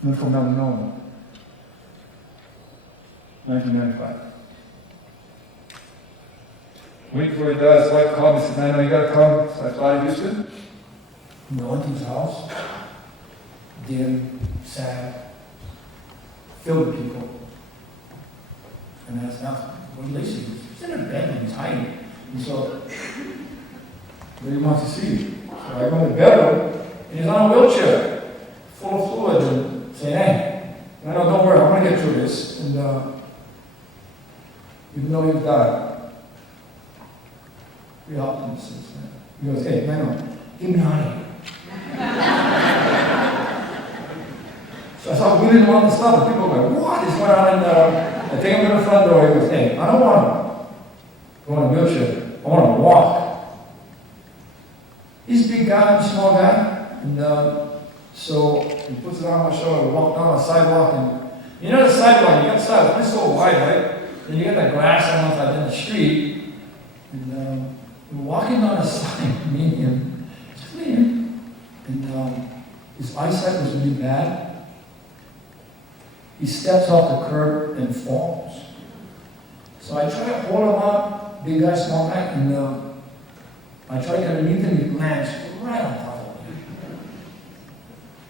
Lymphoid melanoma. 1995. Week before he died, his wife called me and said, "Nainoa, you gotta come." So I fly to Houston. We went to his house. Dim, sad, filled with people. And I asked, "What do they see?" He's in a bed and he's hiding. And so, he wants to see you. So I go to the bedroom, and he's on a wheelchair, full of fluid, and say, "Hey, Nainoa, don't worry, I'm going to get through this." And even though he's died, we optimists. He goes, "Hey, Nainoa, get me out of here." So I thought we didn't want to stop, and people were like, "What is going on?" And I take him to the front door. He goes, "Hey, I don't want to go in a wheelchair. I want to walk." He's a big guy, I'm a small guy, and so he puts it on my shoulder. We walk down the sidewalk, and you know the sidewalk. You got the sidewalk. It's so wide, right? And you got that grass on outside in the street, and we're walking down the side, me and him. It's clear, and his eyesight was really bad. He steps off the curb and falls. So I try to hold him up, big guy, small guy, and I try to get underneath him, he lands right on top of me.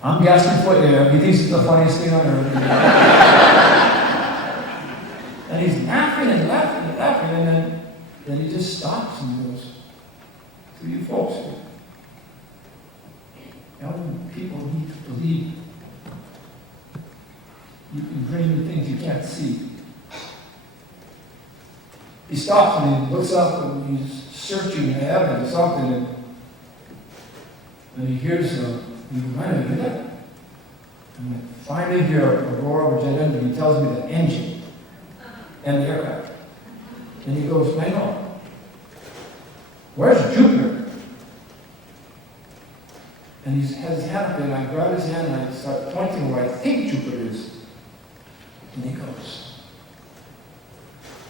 I'm gasping for air. He thinks it's the funniest thing on earth. And he's laughing and laughing and laughing, and then he just stops and goes, "To you folks, elderly people need to believe. You can dream the things you can't see." He stops and he looks up and he's searching the heaven or something, and he hears he might have heard that. And I finally hear a roar of a jet engine. He tells me the engine and the aircraft. And he goes, Nainoa, where's Jupiter? And he has his hand up there, and I grab his hand and I start pointing where I think Jupiter is. And he goes,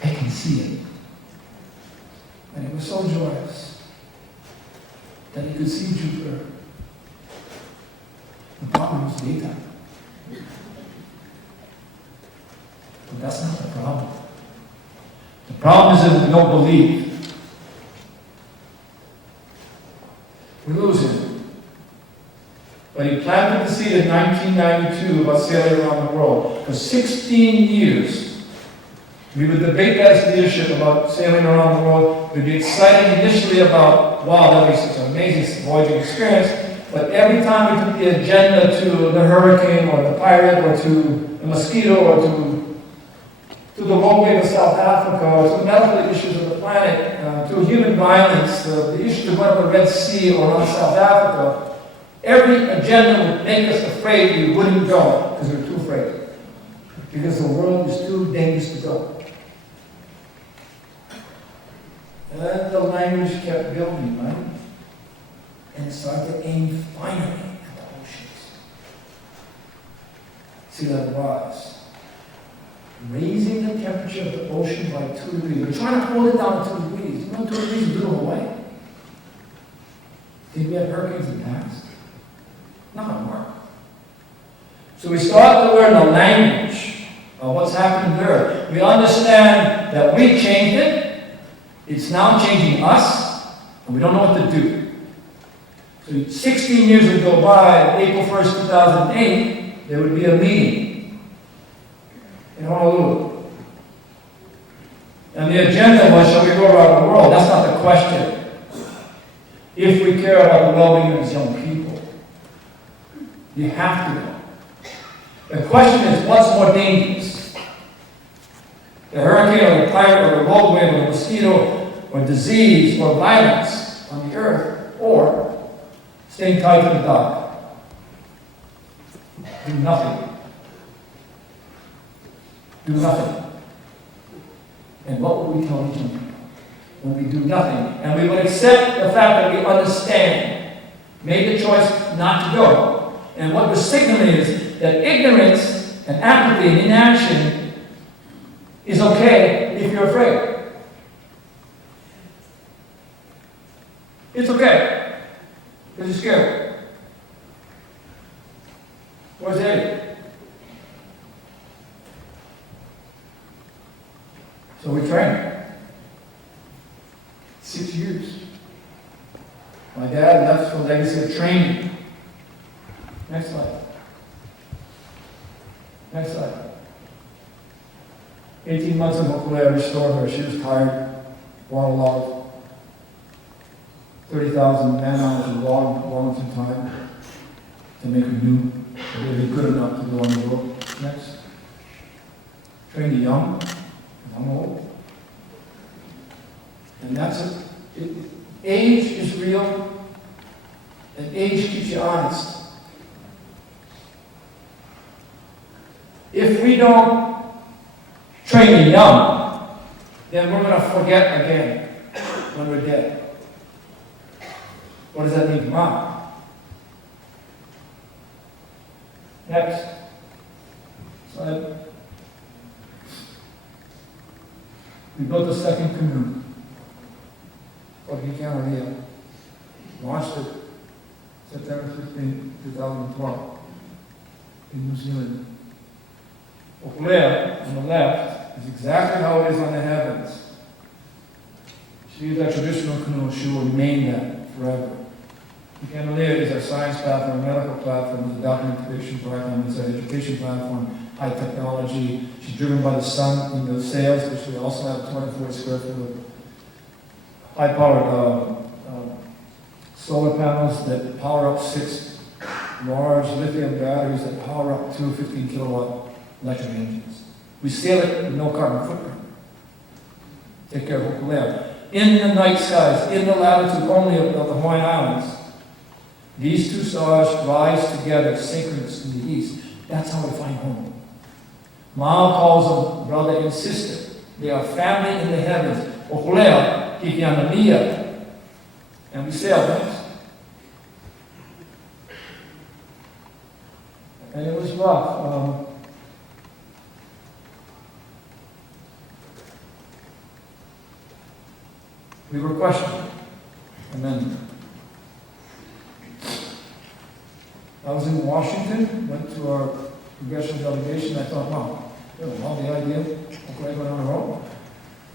I can see it. And it was so joyous that he could see Jupiter. The problem was daytime. But that's not the problem. The problem is that we don't believe. We lose him. But he planted the seed in 1992 about sailing around the world. For 16 years, we would debate as leadership about sailing around the world. We'd be excited initially about, wow, that would be such an amazing voyaging experience. But every time we took the agenda to the hurricane or the pirate or to the mosquito or to the wrong wave of South Africa or to the medical issues of the planet, to human violence, the issues of whatever the Red Sea or around South Africa, every agenda would make us afraid we wouldn't go because we were too afraid. Because the world is too dangerous to go. And then the language kept building, right? And it started to aim finally at the oceans. Sea level rise. Raising the temperature of the ocean by 2 degrees. We're trying to hold it down to 2 degrees. You know 2 degrees blew them away. Did we have hurricanes in the past? Not going to work. So we start to learn the language of what's happening there. We understand that we changed it. It's now changing us. And we don't know what to do. So 16 years would go by, April 1st, 2008, there would be a meeting in Honolulu. And the agenda was, shall we go around the world? That's not the question. If we care about the well-being of these young people, you have to go. The question is, what's more dangerous? The hurricane or the pirate or the road wave or the mosquito or disease or violence on the earth, or staying tied to the dock. Do nothing. Do nothing. And what would we tell each other when we do nothing? And we would accept the fact that we understand, made the choice not to go. And what we're signaling is that ignorance and apathy and inaction is okay if you're afraid. It's okay. Because you're scared. Where's Eddie? So we trained. 6 years. My dad left for a legacy of training. Next slide. Next slide. 18 months in Hopefully I restored her. She was tired, waterlogged. 30,000 man-hours of long time to make her new, really good enough to go on the road. Next. Train the young, and I'm old. And that's it. Age is real, and age keeps you honest. If we don't train the young, then we're going to forget again when we're dead. What does that mean, Mom? Next. Slide. We built a second canoe. Capuchino. Launched it September 15, 2012 in New Zealand. Okulea, on the left, is exactly how it is on the heavens. She is our traditional canoe. She will remain that forever. The Candelier is our science platform, medical platform, the documentation platform, it's our education platform, high technology. She's driven by the sun in the sails, which we also have 24 square foot of high-powered solar panels that power up 6 large lithium batteries that power up 2 15-kilowatt electric engines. We sail it with no carbon footprint. Take care of Hokulea. In the night skies, in the latitude only of the Hawaiian Islands, these two stars rise together, synchronous in the east. That's how we find home. Mao calls them brother and sister. They are family in the heavens. Okolea, Kikianania. And we sailed next. And it was rough. We were questioned. And then I was in Washington, went to our congressional delegation. I thought, wow, I love the idea of going on the road.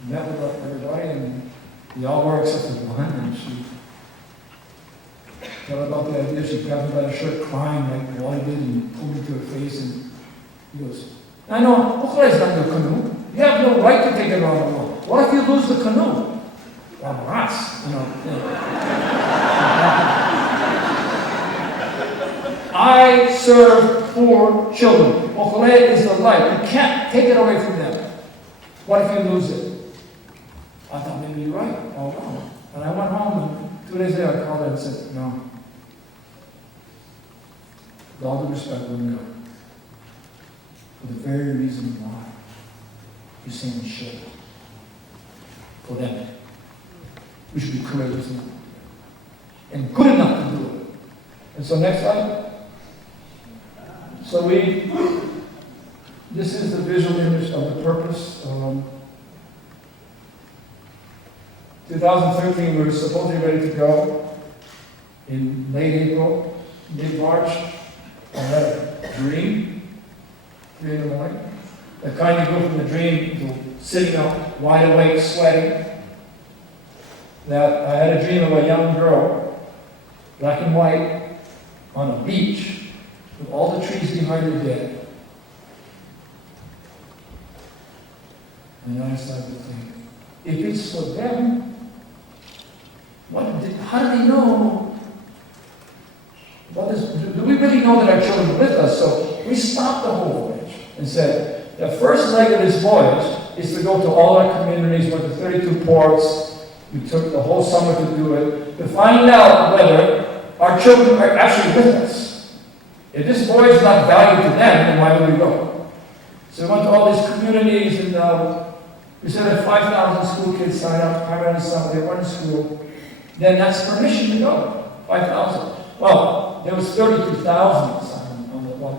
Met with everybody, and we all were except for one. And she told about the idea. She grabbed me by the shirt, crying like Wally did, and pulled me to her face. And he goes, I know, Okolai's not your canoe. You have no right to take it around the world. What if you lose the canoe? Well, rats, I serve 4 children. Okolea is the light. You can't take it away from them. What if you lose it? I thought maybe you're right. Oh, no. And I went home, and 2 days later I called her and said, no. With all due respect, we're going to go. For the very reason why you're saying we should. For them. We should be courageous enough. And good enough to do it. And so next slide. So this is the visual image of the purpose. 2013, we were supposedly ready to go in late April, mid-March. I had a dream, 3 in the morning. The kind you go from the dream to sitting up, wide awake, sweating. That I had a dream of a young girl, black and white, on a beach, with all the trees behind her dead. And I started to think, if it's for them, how do they know? Do we really know that our children are with us? So we stopped the whole voyage and said, the first leg of this voyage is to go to all our communities, went to 32 ports. We took the whole summer to do it, to find out whether our children are actually with us. If this voyage is not valued to them, then why would we go? So we went to all these communities, and we said that 5,000 school kids signed up, primarily some, they weren't in school. Then that's permission to go, 5,000. Well, there was 32,000 signed on the one.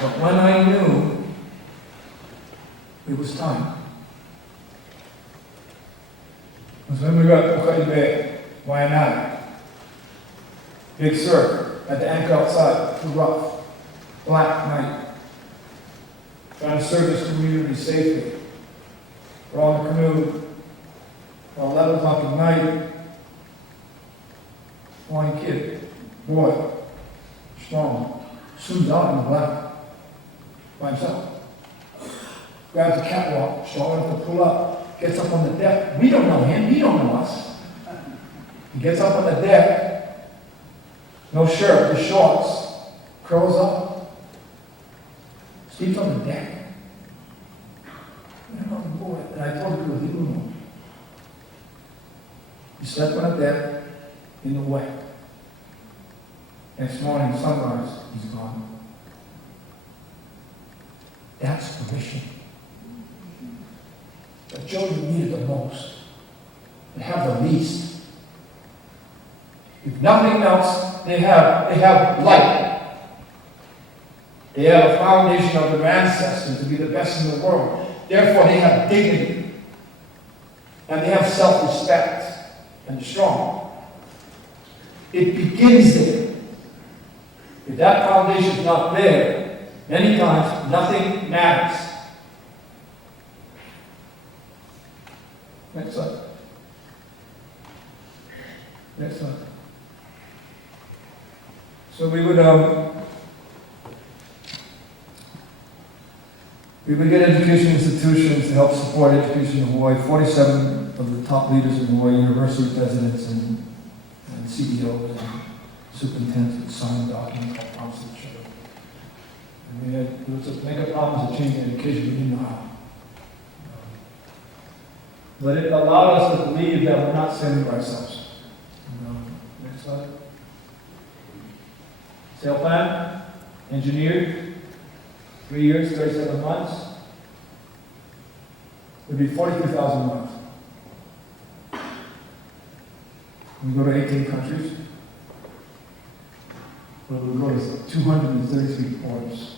But when I knew it was time, was when we were at Okaibe, Waianae. Big surf at the anchor outside, too rough, black night. Trying to serve this community safely. We're on the canoe, about 11 o'clock at night. One kid, boy, strong, swims out in the black. By himself. Grabs the catwalk, strong enough to pull up, gets up on the deck. We don't know him, he don't know us. He gets up on the deck, no shirt, just shorts, curls up, sleeps on the deck. And I'm boy, and I told him, he didn't know. He slept on the deck in the wet. Next morning, sunrise, he's gone. That's the mission. The children need it the most. They have the least. If nothing else, they have light. They have a foundation of their ancestors to be the best in the world. Therefore, they have dignity. And they have self-respect. And they're strong. It begins there. If that foundation is not there, many times, nothing matters. Next slide. Next slide. So we would get education institutions to help support education in Hawaii. 47 of the top leaders in Hawaii, university presidents and CEOs and superintendents signed documents called promises to children. And we had to make a promise to change education, we didn't know how. But it allowed us to believe that we're not sending ourselves. Next slide. Sail plan, engineered, 3 years, 37 months. Would be 42,000 miles. We go to 18 countries. We'll go to 233 ports.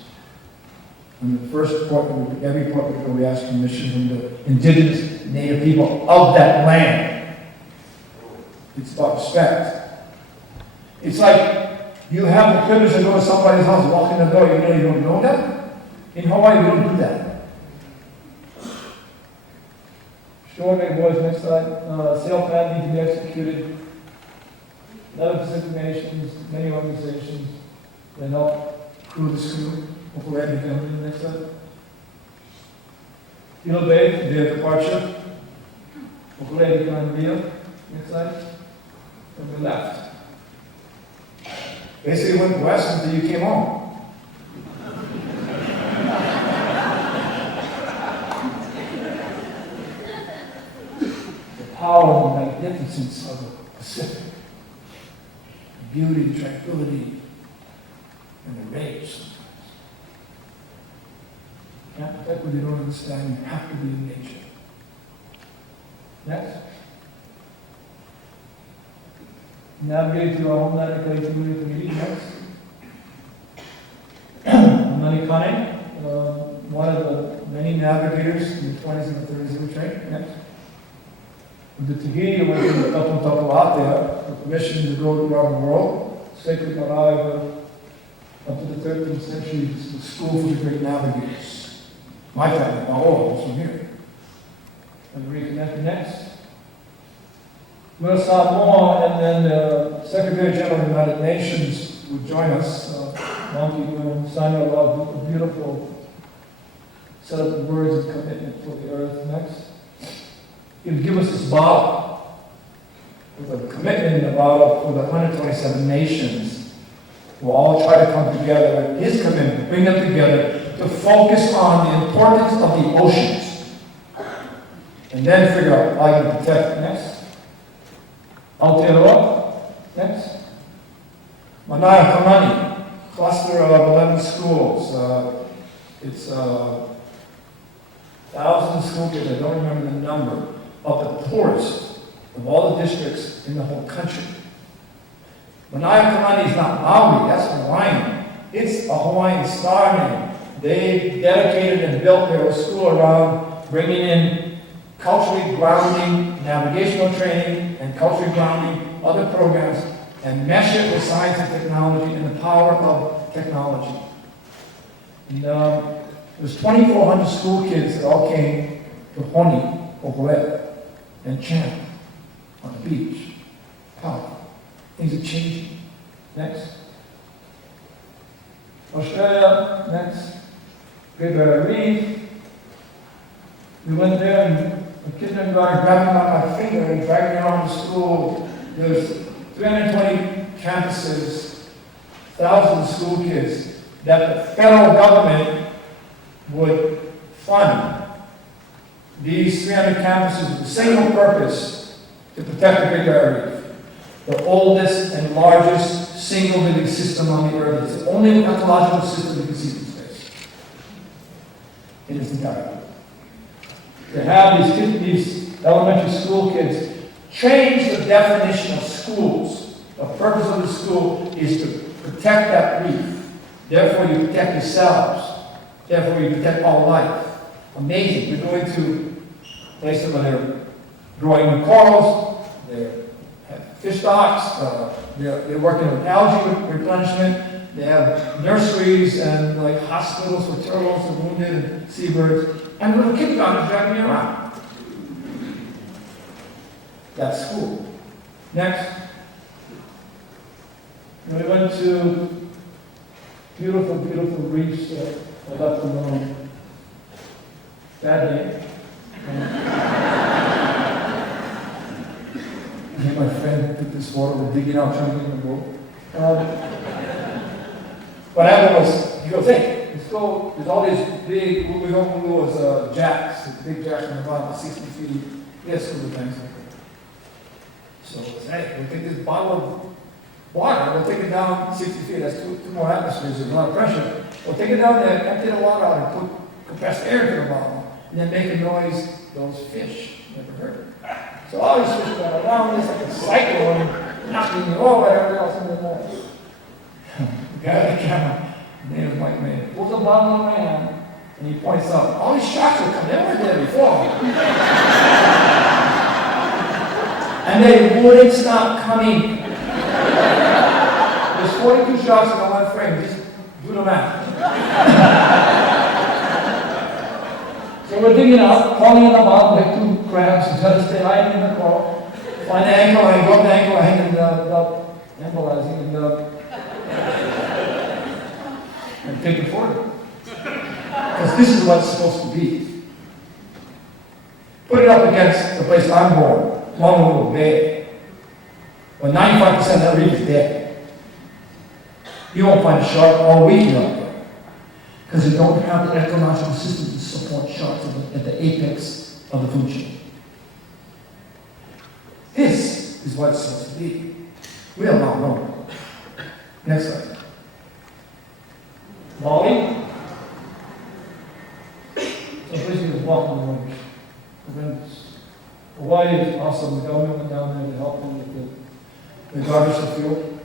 And the first port, every port we ask permission from the indigenous native people of that land. It's about respect. It's like you have the privilege to go to somebody's house, walk in the door, you don't know them. In Hawaii, we don't do that. Shore boys, next slide. Sail plan need to be executed. 11 Pacific nations, many organizations that help crew the school. Hopefully, I can come in next slide. Field Bay, day of departure. Hopefully, I can come in Rio. Next slide. And we left. Basically, went west until you came home. The power and magnificence of the Pacific. The beauty, the tranquility, and the rage sometimes. Can't protect what you don't understand. You have to be in nature. Next. Navigate through our homeland and collect community. Next. Manikane, one of the many navigators in the 20s and the 30s of the train. Next. The Tahiti went to the out there for permission to go around the world. Sacred Marae, up to the 13th century, the school for the great navigators. My family, all was from here. And reconnect next. We'll stop more, and then the Secretary General of the United Nations would join us. Monkey women, sign a love, a beautiful set of words of commitment for the earth. Next. He would give us this bottle with a commitment in the bottle for the 127 nations. We'll all try to come together. His commitment, bring them together to focus on the importance of the oceans. And then figure out how you protect it. Next. Aotearoa. Next. Manaia Kamani, cluster of 11 schools. It's 1,000 school kids, I don't remember the number, of the poorest of all the districts in the whole country. Manaia Kamani is not Maori, that's Hawaiian. It's a Hawaiian star name. They dedicated and built their school around bringing in culturally grounding navigational training and culturally grounding other programs and mesh it with science and technology and the power of technology. And there was 2,400 school kids that all came to Honi, Ohoe, and chant on the beach. Powerful. Things are changing. Next. Australia, next. Great Barrier Reef. We went there and the kindergarten grabbed me by my finger and dragged me around the school. There's 320 campuses, thousands of school kids that the federal government would fund. These 300 campuses with the single purpose to protect the Great Barrier Reef, the oldest and largest single living system on the earth. It's the only ecological system you can see in space. In its entirety. To have these elementary school kids change the definition of schools. The purpose of the school is to protect that reef. Therefore, you protect yourselves. Therefore, you protect all life. Amazing. We're going to places where they're growing the corals, they have fish stocks, they're working with algae replenishment, they have nurseries and like hospitals for turtles and wounded and seabirds, and the little kindergartners driving me around. That's school. Next. And we went to beautiful, beautiful reefs that I left alone. Bad day. Me and my friend took this water, we're digging out, trying to get in the boat. What happened was, he goes, hey, let's go, there's all these big, what we hope was jacks, big jacks on the bottom, 60 feet, yes, some of the things like that. So, hey, we'll take this bottle water, we'll take it down 60 feet, that's two more atmospheres, there's a lot of pressure. We'll take it down there, empty the water out, and put compressed air into the bottom, and then make a noise, those fish never heard it. So all these fish go around, it's like a cyclone, knocking you over, whatever else in the night. The guy with the camera, his name is Mike May, pulls a bottle of man, and he points out, all these sharks will come, they weren't there before. And they wouldn't stop coming. There's 42 sharks in the one frame, just do the math. So we're digging up, crawling in the bottom like 2 crabs, and try to stay hiding in the coral. Find the ankle, I go up the ankle, I hang in the embolizing, and take it forward. Because this is what it's supposed to be. Put it up against the place I'm born, Honolulu Bay. Well, 95% of that reef is dead. You won't find a shark all week out there. Because they don't have the ecological system to support sharks at the apex of the food chain. This is what it's supposed to be. We are not wrong. Next slide. Bali. So basically just walking the waters. Hawaii is awesome. The government went down there to help them with the garbage field.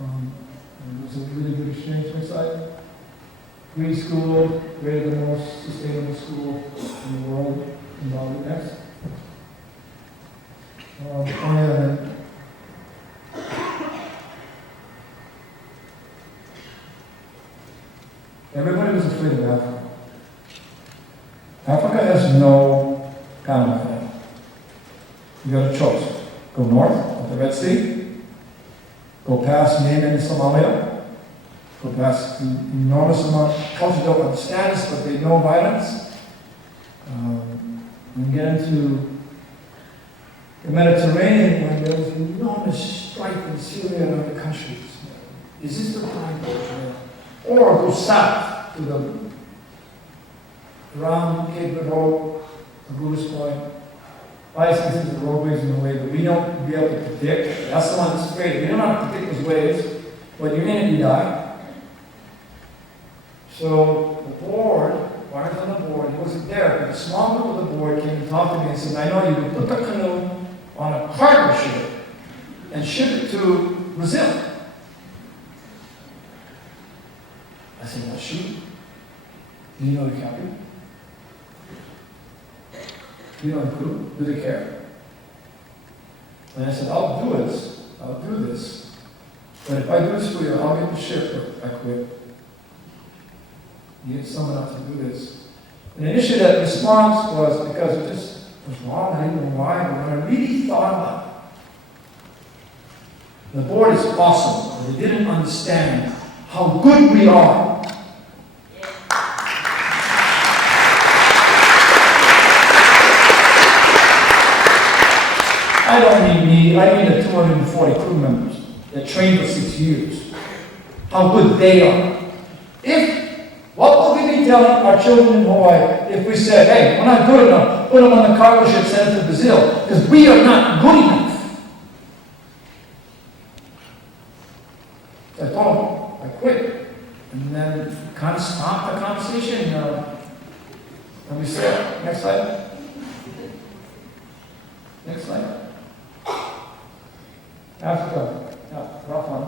And it was a really good exchange inside. Green school, rated the most sustainable school in the world in Bali. Next. Everybody was afraid of Africa. Africa has no kind of thing. You got a choice. Go north of the Red Sea, go past Yemen and Somalia, go past the enormous amount of culture don't understand us, but they know violence, and get into the Mediterranean when there was enormous strife in Syria and other countries. Is this the time for Israel? Or go south to the around Cape Verde Road, the Buddhist point. Ice is the roadways in the way, but we don't be able to predict. That's the one that's afraid. We don't know how to predict those waves. When you're in it, you die. So the board, Barnes on the board, he wasn't there, but a small group of the board came and talked to me and said, I know you can put the canoe on a cargo ship and ship it to Brazil. I said, well, shoot. Do you know the captain? Do you know the crew? Do they care? And I said, I'll do this. But if I do this for you, I'll get the ship, but I quit. You get someone else to do this. And initially that response was because it just was wrong, I didn't know why, but when I really thought about it, the board is awesome, but they didn't understand how good we are. I don't mean me, I mean the 240 crew members that trained for 6 years. How good they are. What would we be telling our children in Hawaii if we said, hey, we're not good enough, put them on the cargo ship, send them to Brazil, because we are not good enough. I told them, I quit. And then kind of stopped the conversation. And we said, next slide. Next slide. Africa, yeah, rough one.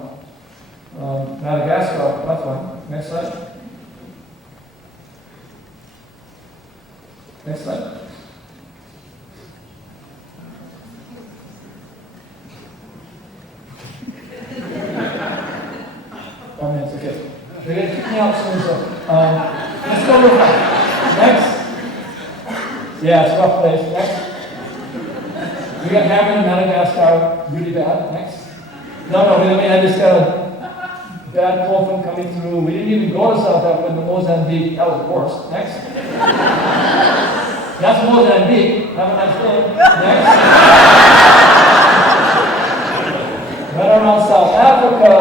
Madagascar, rough one. Next slide. Next slide. 1 minute, okay. They're going to kick me out soon, so let's go real fast. Next. Yeah, it's a rough place. Next. We got hammered in Madagascar really bad. Next. No, I just got a bad cold front coming through. We didn't even go to South Africa, the Mozambique. That was worse. Next. That's Mozambique. Have a nice day. Next. Right around South Africa,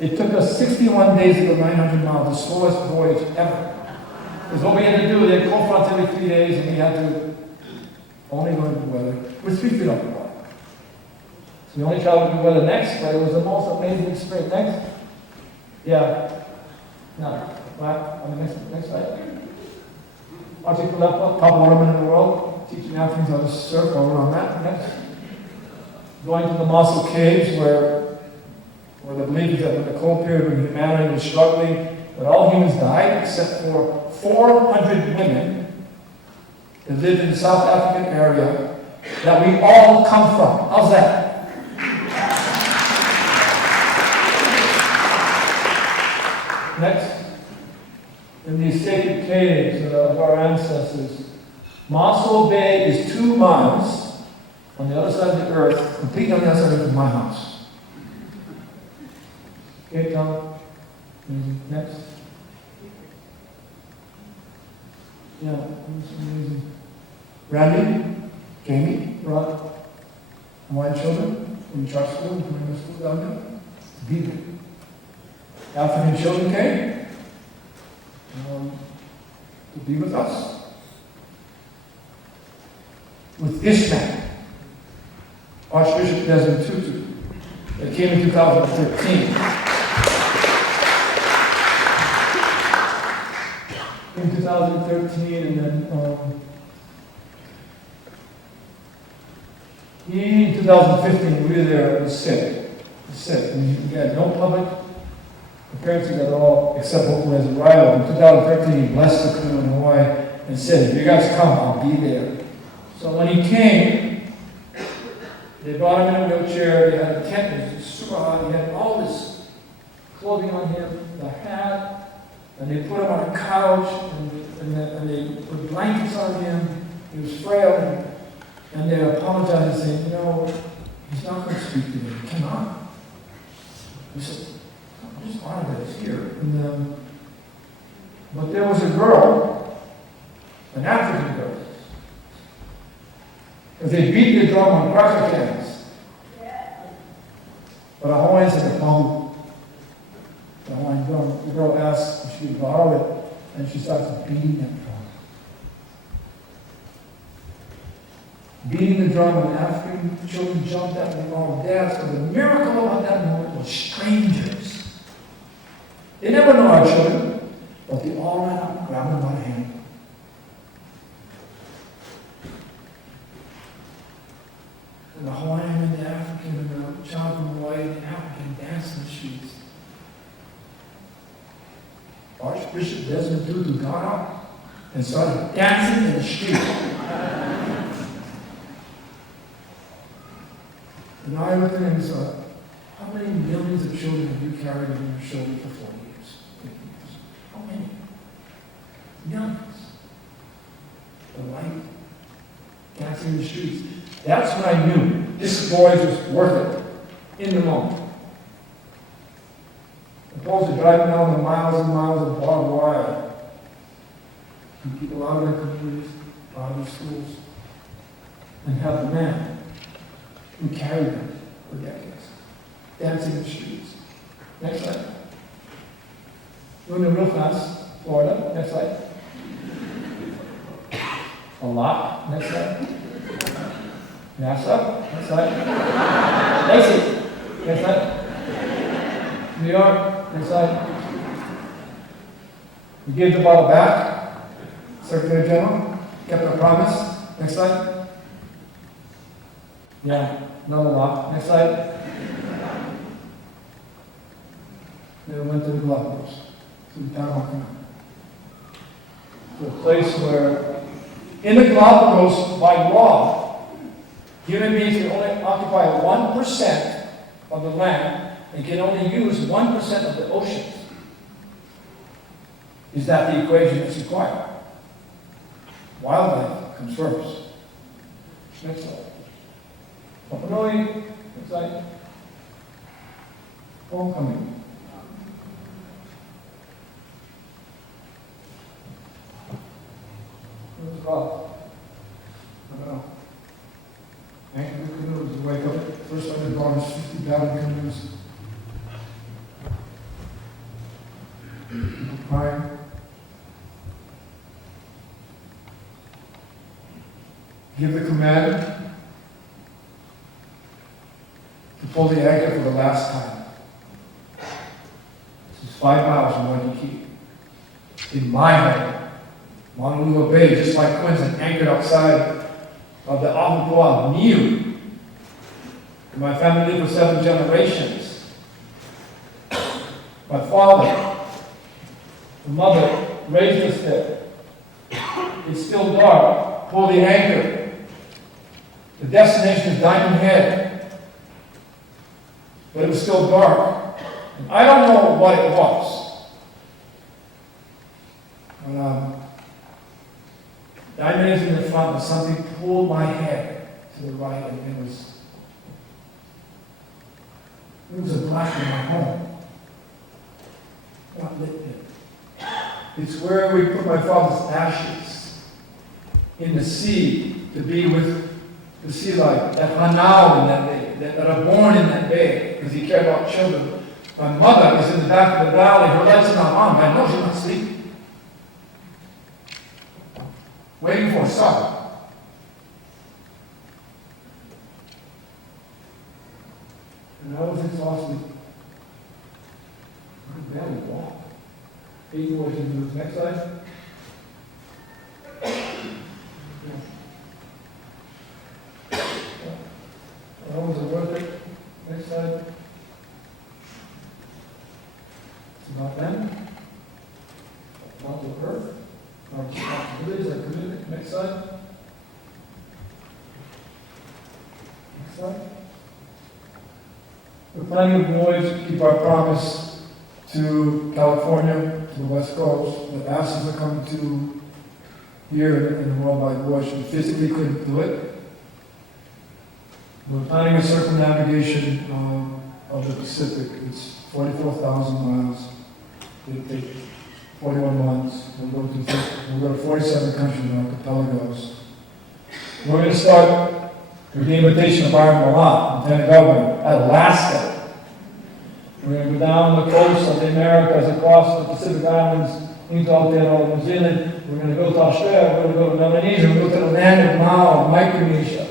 it took us 61 days to go 900 miles, the slowest voyage ever. Because what we had to do, they'd cold front every 3 days, and we had to only go into the weather. We're 3 feet off the water. So we only traveled to weather next, but it was the most amazing experience. Next? Yeah. No. Black on the next slide. Articulate, top waterman in the world, teaching Africans how to surf over on that. Next. Going to the Mossel Caves where the belief is that in the cold period when humanity was struggling, that all humans died except for 400 women that lived in the South African area that we all come from. How's that? Next. In these sacred caves of our ancestors, Mossel Bay is 2 miles on the other side of the earth, completely on the other side of my house. Okay, Tom? Next. Yeah, that's amazing. Randy, Jamie, Rod, my children from church school and from the school down there, to be there. African children came to be with us. With this man, Archbishop Desmond Tutu, that came in 2013. In 2013, and then in 2015, we were there, was sick. And he had no public appearances at all, except hopefully as a rival. In 2013, he blessed the crew in Hawaii and said, if you guys come, I'll be there. So when he came, they brought him in a wheelchair, they had a tent, it was super hot, he had all this clothing on him, the hat, and they put him on a couch, and they put blankets on him, he was frail, and they apologized, saying, he's not going to speak to me, he cannot. He said, I'm just honored that he's here. But there was a girl, an African girl, because they beat the drum on cracker cans. But a Hawaiian said, the Hawaiian drum. The girl asked if she could borrow it, and she starts beating that drum. Beating the drum, and African children jumped up and all danced. But the miracle about that moment was strangers. They never know our children, but they all ran up and grabbed them by the hand. And the Hawaiian and the African and the child from Hawaii and the African danced in the streets. Archbishop Desmond Tutu got up and started dancing in the street. And I looked at him and said, how many millions of children have you carried on your shoulder for 40 years, 50 years? How many? Millions. The light, dancing in the streets. That's when I knew this voyage was worth it in the moment. Opposed to driving down the miles and miles of barbed wire, and people out of their communities, out of their schools, and have the man who carried them for decades, dancing in the streets. Next slide. Doing it real fast. Florida. Next slide. A lot. Next slide. NASA. Next slide. Lacey. Next slide. New York. Next slide. We gave the bottle back. Secretary General kept our promise. Next slide. Yeah, another lot. Next slide. Then went to the Galapagos, to the town to a place where, in the Galapagos, by law, human beings can only occupy 1% of the land and can only use 1% of the oceans. Is that the equation that's required? Wildlife comes first. Next slide. Papanui, next slide. Homecoming. What was it called? I don't know. Anchor canoes, you wake up, first time they brought us 50 paddle canoes. People crying. Give the command. pull the anchor for the last time. This is 5 miles from Waikiki. In my home, Honolulu Bay, just like Queensland, anchored outside of the Ahupua'a of Niu. My family lived for 7 generations. My father, the mother, raised us there. It's still dark. Pull the anchor. The destination is Diamond Head. But it was still dark. And I don't know what it was. But, Diamond Head's in the front, but something pulled my head to the right, and it was a black in my home. Not lit there. It's where we put my father's ashes in the sea to be with the sea life that hanao in that day, that are born in that day, because he cared about children. My mother is in the back of the valley, her lights are not on, I know she's not sleeping. Waiting for a son. And I was exhausted. I could barely walk. 8 boys into the next slide. That was worth it. Next slide. It's about them. About the earth. Our responsibilities, our commitment. Next slide. Next slide. We're planning a voyage to keep our promise to California, to the West Coast. The asses are coming to here in the worldwide voyage. We physically couldn't do it. We're planning a circumnavigation of the Pacific. It's 44,000 miles. It'll take 41 months. We'll go to 47 countries and archipelagos. We're going to start with the invitation of Byron Milan, Lieutenant Governor, at Alaska. We're going to go down the coast of the Americas, across the Pacific Islands, into Aotearoa, New Zealand. We're going to go to Australia. We're going to go to Melanesia. We're going to go to the land of Mao, Micronesia.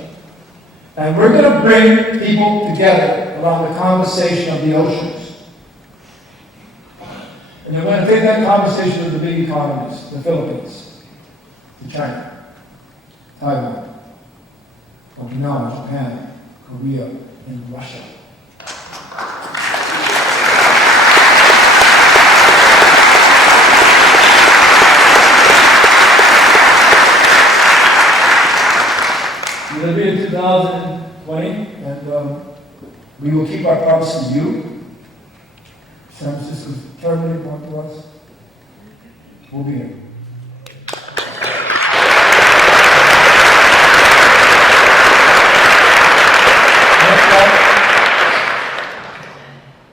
And we're going to bring people together around the conversation of the oceans. And we're going to take that conversation to the big economies, the Philippines, to China, Taiwan, Okinawa, Japan, Korea, and Russia. It'll be in 2020, and we will keep our promise to you. San Francisco is terribly important to us. We'll be here.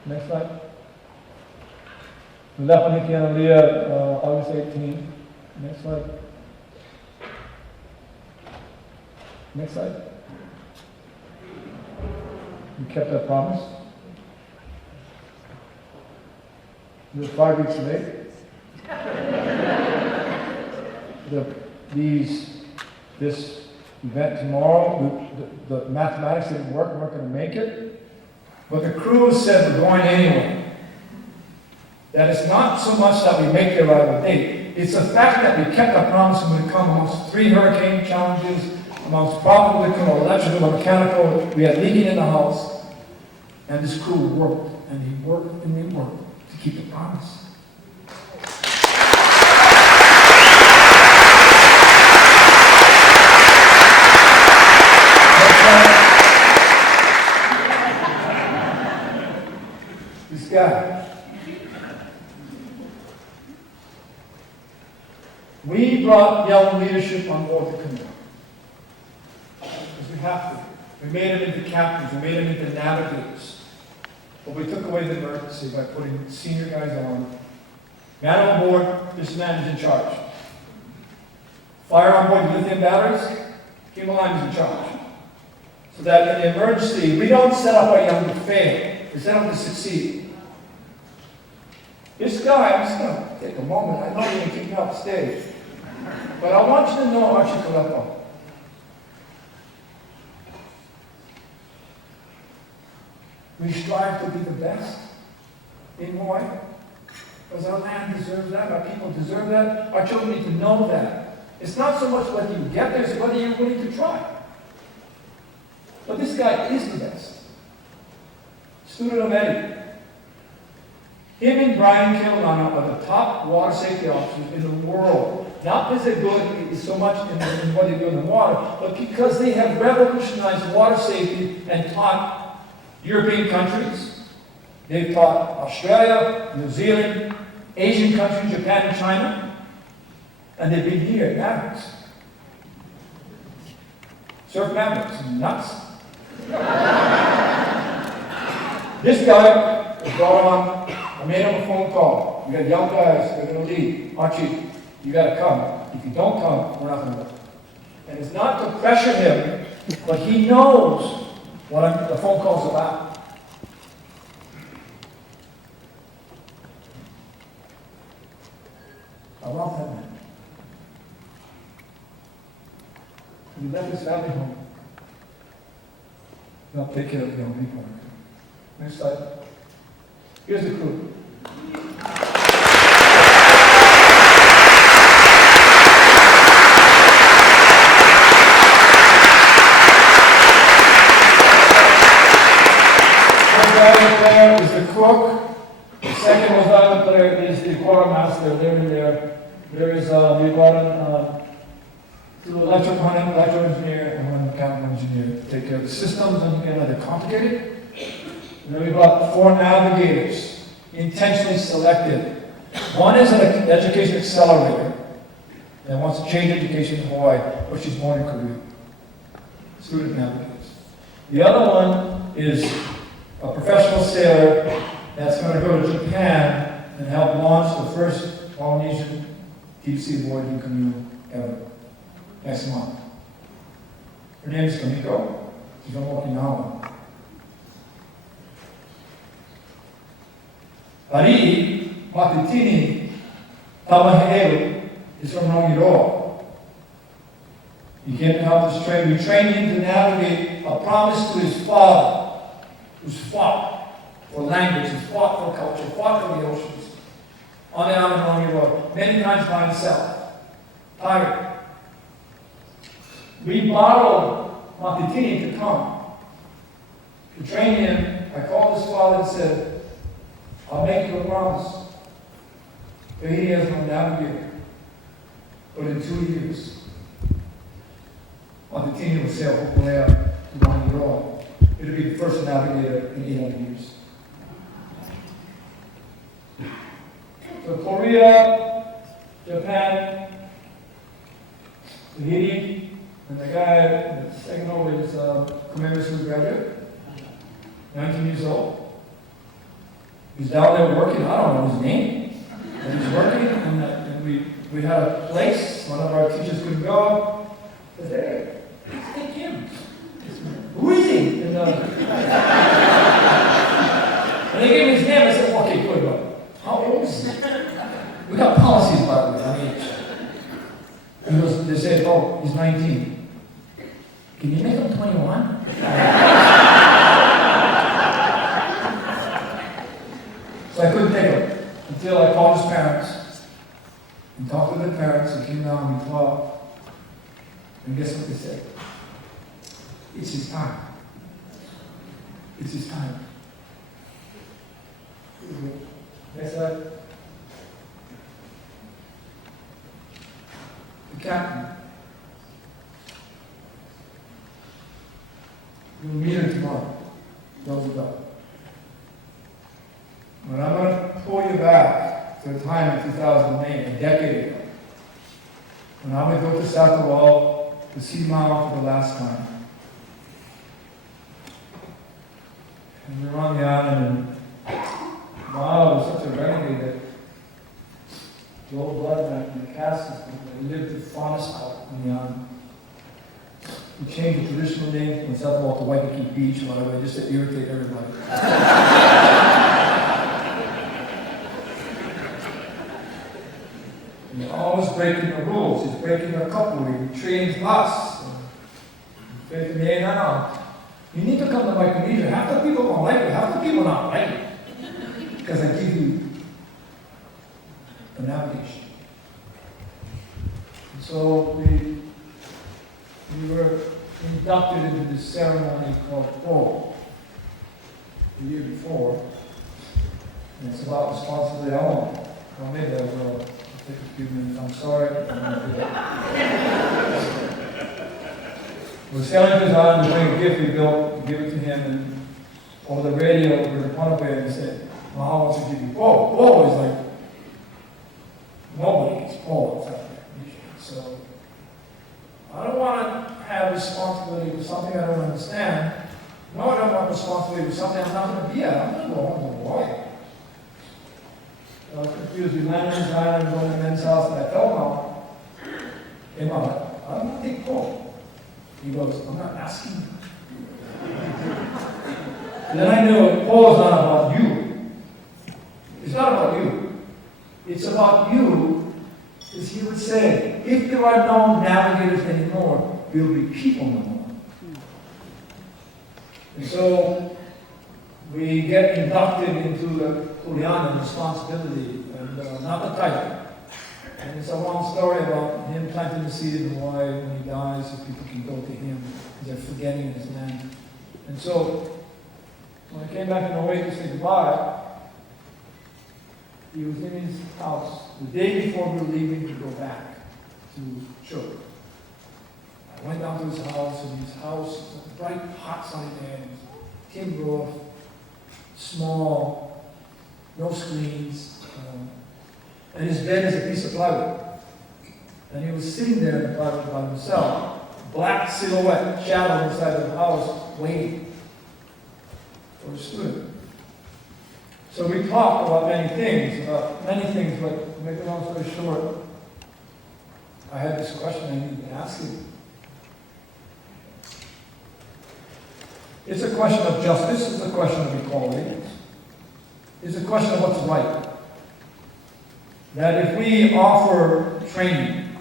Next slide. We left on Hikianalia August 18. Next slide. Next slide. We kept our promise. We were 5 weeks late. This event tomorrow, the mathematics didn't work, we weren't going to make it. But the crew said we're going anyway. That it's not so much that we make the arrival date, it's the fact that we kept our promise when we come amongst 3 hurricane challenges, amongst probably electrical, mechanical, we had leaking in the house, and this crew worked, and he worked, and we worked to keep the promise. This guy. We brought young leadership on board the canoe. Because we have to. We made them into captains, we made them into navigators. But we took away the emergency by putting senior guys on. Man on board, this man is in charge. Fire on board, lithium batteries, Kim Line is in charge. So that in the emergency, we don't set up our young to fail, we set up to succeed. This guy, I'm just going to take a moment, I know you're going to keep me off stage. But I want you to know Archie Kalepo. We strive to be the best in Hawaii. Because our land deserves that, our people deserve that, our children need to know that. It's not so much whether you get there, it's whether you're willing to try. But this guy is the best. Student of Eddie. Him and Brian Kilnana are the top water safety officers in the world. Not because they're good so much in what they do in the water, but because they have revolutionized water safety and taught European countries. They've taught Australia, New Zealand, Asian countries, Japan and China. And they've been here at Mavericks. Surf Mavericks, nuts. This guy was brought on, I made him a phone call. We got young guys, they're going to lead. Archie, you got to come. If you don't come, we're not going to go. And it's not to pressure him, but he knows what the phone call's about. I love that man. He left his family home. Now take care of the young people. Next slide. Here's the crew. There is the cook. The second was out there is the quartermaster. They're in there. There is we brought in two electrical engineer and one mechanical engineer to take care of the systems, and again, they're complicated. And then we brought 4 navigators, intentionally selected. One is an education accelerator that wants to change education in Hawaii, but she's born in Korea. Student navigators. The other one is a professional sailor that's going to go to Japan and help launch the first Polynesian deep-sea voyaging canoe ever, next month. Her name is Kamiko. She's from Okinawa. Ari Makitini Tamaheelu is from Nainoa. He came to help us train. We trained him to navigate a promise to his father, who's fought for language, who's fought for culture, fought for the oceans, on the island of Nainoa, many times by himself. Tired. We borrowed Makitini to come. To train him, I called his father and said, I'll make you a promise. But he has no navigator. But in 2 years, Makitini will sail from Polea to Nainoa. It'll be the first navigator in 800 years. So Korea, Japan, Tahiti, and the guy that's taking over is commemorative graduate, 19 years old. He's down there working. I don't know his name, but he's working, and we had a place. One of our teachers couldn't go. I said, hey, let's take him. Who is he? And they gave me his name. I said, okay, good, but how old is he? We got policies, by the way, on age. They said, oh, he's 19. Can you make him 21? So I couldn't take him until I called his parents and talked to their parents and came down and 12. And guess what they said? It's his time. It's his time. Next slide. The captain. We'll meet her tomorrow. Close it up. But I'm going to pull you back to a time in 2008, a decade ago, when I would go to Satawal to see Mao for the last time. And we were on the island, and Mao was such a renegade that the old blood back in the caste system, they lived to fawn us out on the island. He changed the traditional name from Satawal to Waikiki Beach, or whatever, just to irritate everybody. And he's always breaking the rules. He's breaking the couple. He trains us. You need to come to Micronesia. Half the people don't like it, half the people not like it. Because I give you the navigation. And so we were inducted into this ceremony called Voyage the year before. And it's about responsibility. Well, maybe I will. I'll take a few minutes. I'm sorry. I'm going to do that. We're sailing to his island to bring a gift we built, give it to him, and over the radio, we were in front of it and said, well, how much to give you? Whoa is like, nobody gets Paul inside that region. So, I don't want to have responsibility for something I don't understand. No, I don't want responsibility for something I'm not going to be at. I'm going to go home to Hawaii. I was confused. We landed on his island, going to the men's house, and I felt out. Came out, I'm going to take Paul. He goes, I'm not asking you. And then I knew Paul is not about you. It's not about you. It's about you, as he would say, if there are no navigators anymore, there will be people no more. And so we get inducted into the Kuleana responsibility, and not the title. And it's a long story about him planting the seed in Hawaii when he dies, so people can go to him because they're forgetting his land. And so, when I came back in Hawaii to say goodbye, he was in his house the day before we were leaving to go back to church. I went down to his house, and his house was a bright, hot sunny day, and tin roof, small, no screens. And his bed is a piece of plywood. And he was sitting there in the plywood by himself, black silhouette, shadow inside the house, waiting for a student. So we talked about many things, but to make a long story short, I had this question I needed to ask him. It's a question of justice, it's a question of equality, it's a question of what's right. That if we offer training,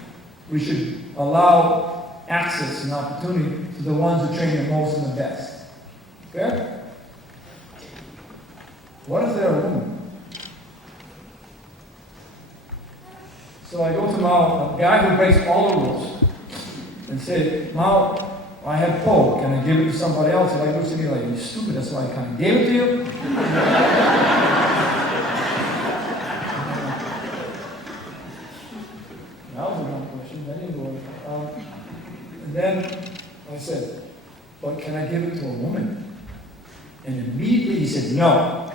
we should allow access and opportunity to the ones who train the most and the best. Okay? What if they're a woman? So I go to Mao, a guy who breaks all the rules, and say, Mao, I have pole. Can I give it to somebody else? And he looks at me like, you're stupid, that's why I kind of gave it to you. That was a wrong question. Anyway, and then I said, but can I give it to a woman? And immediately he said, no.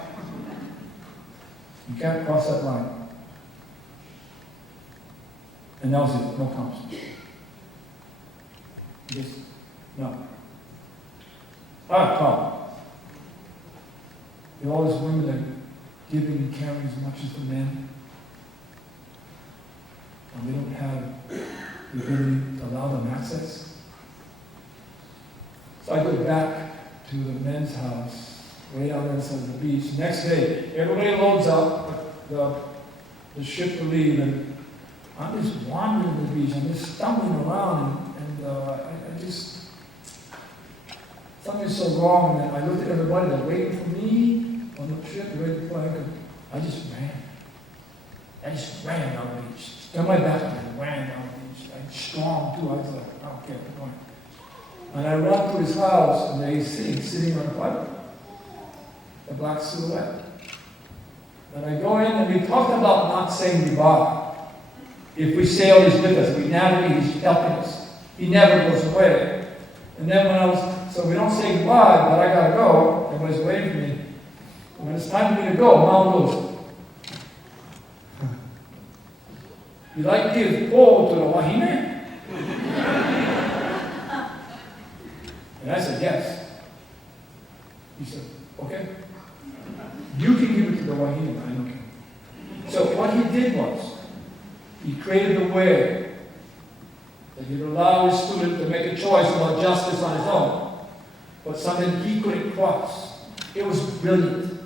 You can't cross that line. And that was it, no comments. Just, no. Problem. All these women are giving and caring as much as the men. And we don't have the ability to allow them access. So I go back to the men's house, way out there inside the beach. Next day, everybody loads up the ship to leave, and I'm just wandering the beach. I'm just stumbling around, and I just, something's so wrong. And I looked at everybody, they're waiting for me on the ship, ready to fly. I just ran. I just ran down the beach. Got my back and I ran down the beach. I'm strong too. I was like, I don't care, I'm going. And I run to his house, and there he's sitting on a pipe, a black silhouette. And I go in, and we talked about not saying goodbye. If we sail, he's with us. We navigate, he's helping us. He never goes away. And then so we don't say goodbye, but I gotta go. Everybody's waiting for me. And when it's time for me to go, Mom goes, you like to give pole to the wahine? And I said, yes. He said, okay. You can give it to the wahine, I don't care. So what he did was, he created a way that he'd allow his student to make a choice about justice on his own, but something he couldn't cross. It was brilliant.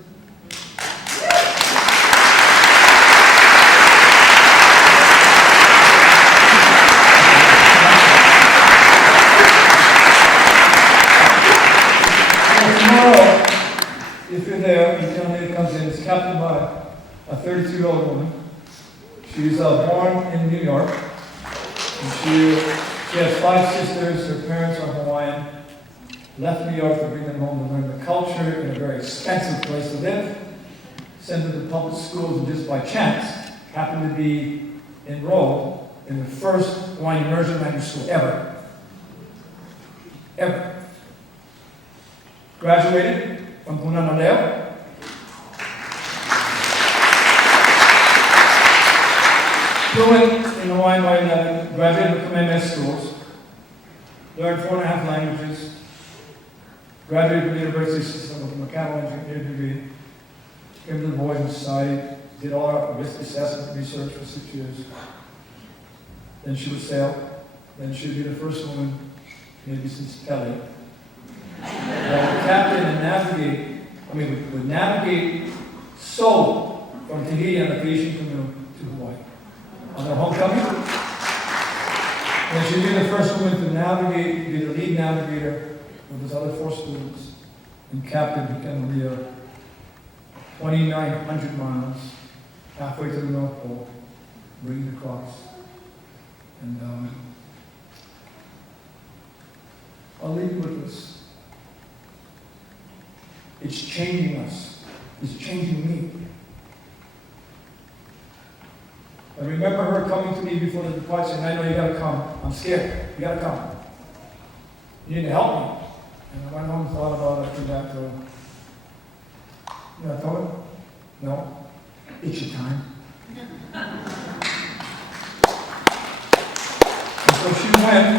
comes in is captained by a 32-year-old woman. She's born in New York. And she has 5 sisters. Her parents are Hawaiian. Left New York to bring them home to learn the culture in a very expensive place to live. Sent them to public schools, and just by chance happened to be enrolled in the first Hawaiian immersion language school ever. Ever. Graduated from Punana. Fluent in Hawaiian by 11, graduated from MS schools, learned 4.5 languages, graduated from the university system with a mechanical engineering degree, came to the Voyaging Society, did all our risk assessment research for 6 years. Then she would sail. Then she would be the first woman, maybe since Kelly, that would captain and would navigate solo from Tahiti on a fishing canoe to Hawaii. On their homecoming, and she'd be the first woman to navigate, be the lead navigator with his other 4 students, and captain Hikanuia 2,900 miles, halfway to the North Pole, bringing the cross. And I'll leave you with this. It's changing us. It's changing me. I remember her coming to me before the departure saying, "Nainoa, you gotta come. I'm scared. You gotta come. You need to help me." And I went home and thought about it. I came back to her. You know, I told her, "No, it's your time." And so she went,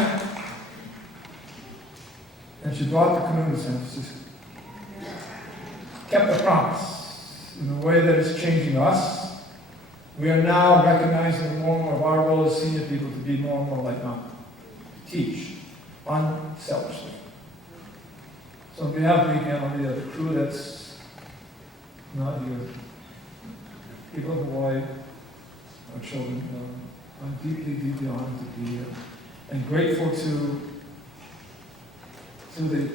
and she brought the canoe to San Francisco. Kept the promise in a way that is changing us. We are now recognizing more and more of our role as senior people to be more and more like Malcolm. Teach unselfishly. So on behalf of me and the crew that's not here, people of Hawaii, our children, I'm deeply, deeply honored to be here and grateful to the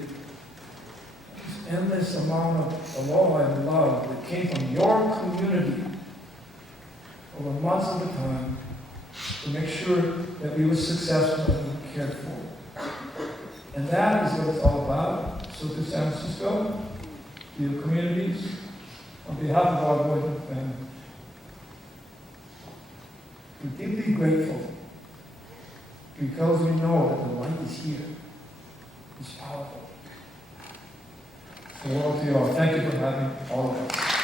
endless amount of aloha and love that came from your community over months of the time to make sure that we were successful and cared for. And that is what it's all about. So to San Francisco, to your communities, on behalf of our Voyaging family, we're deeply grateful because we know that the light is here. It's powerful. So all to you all, thank you for having all of us.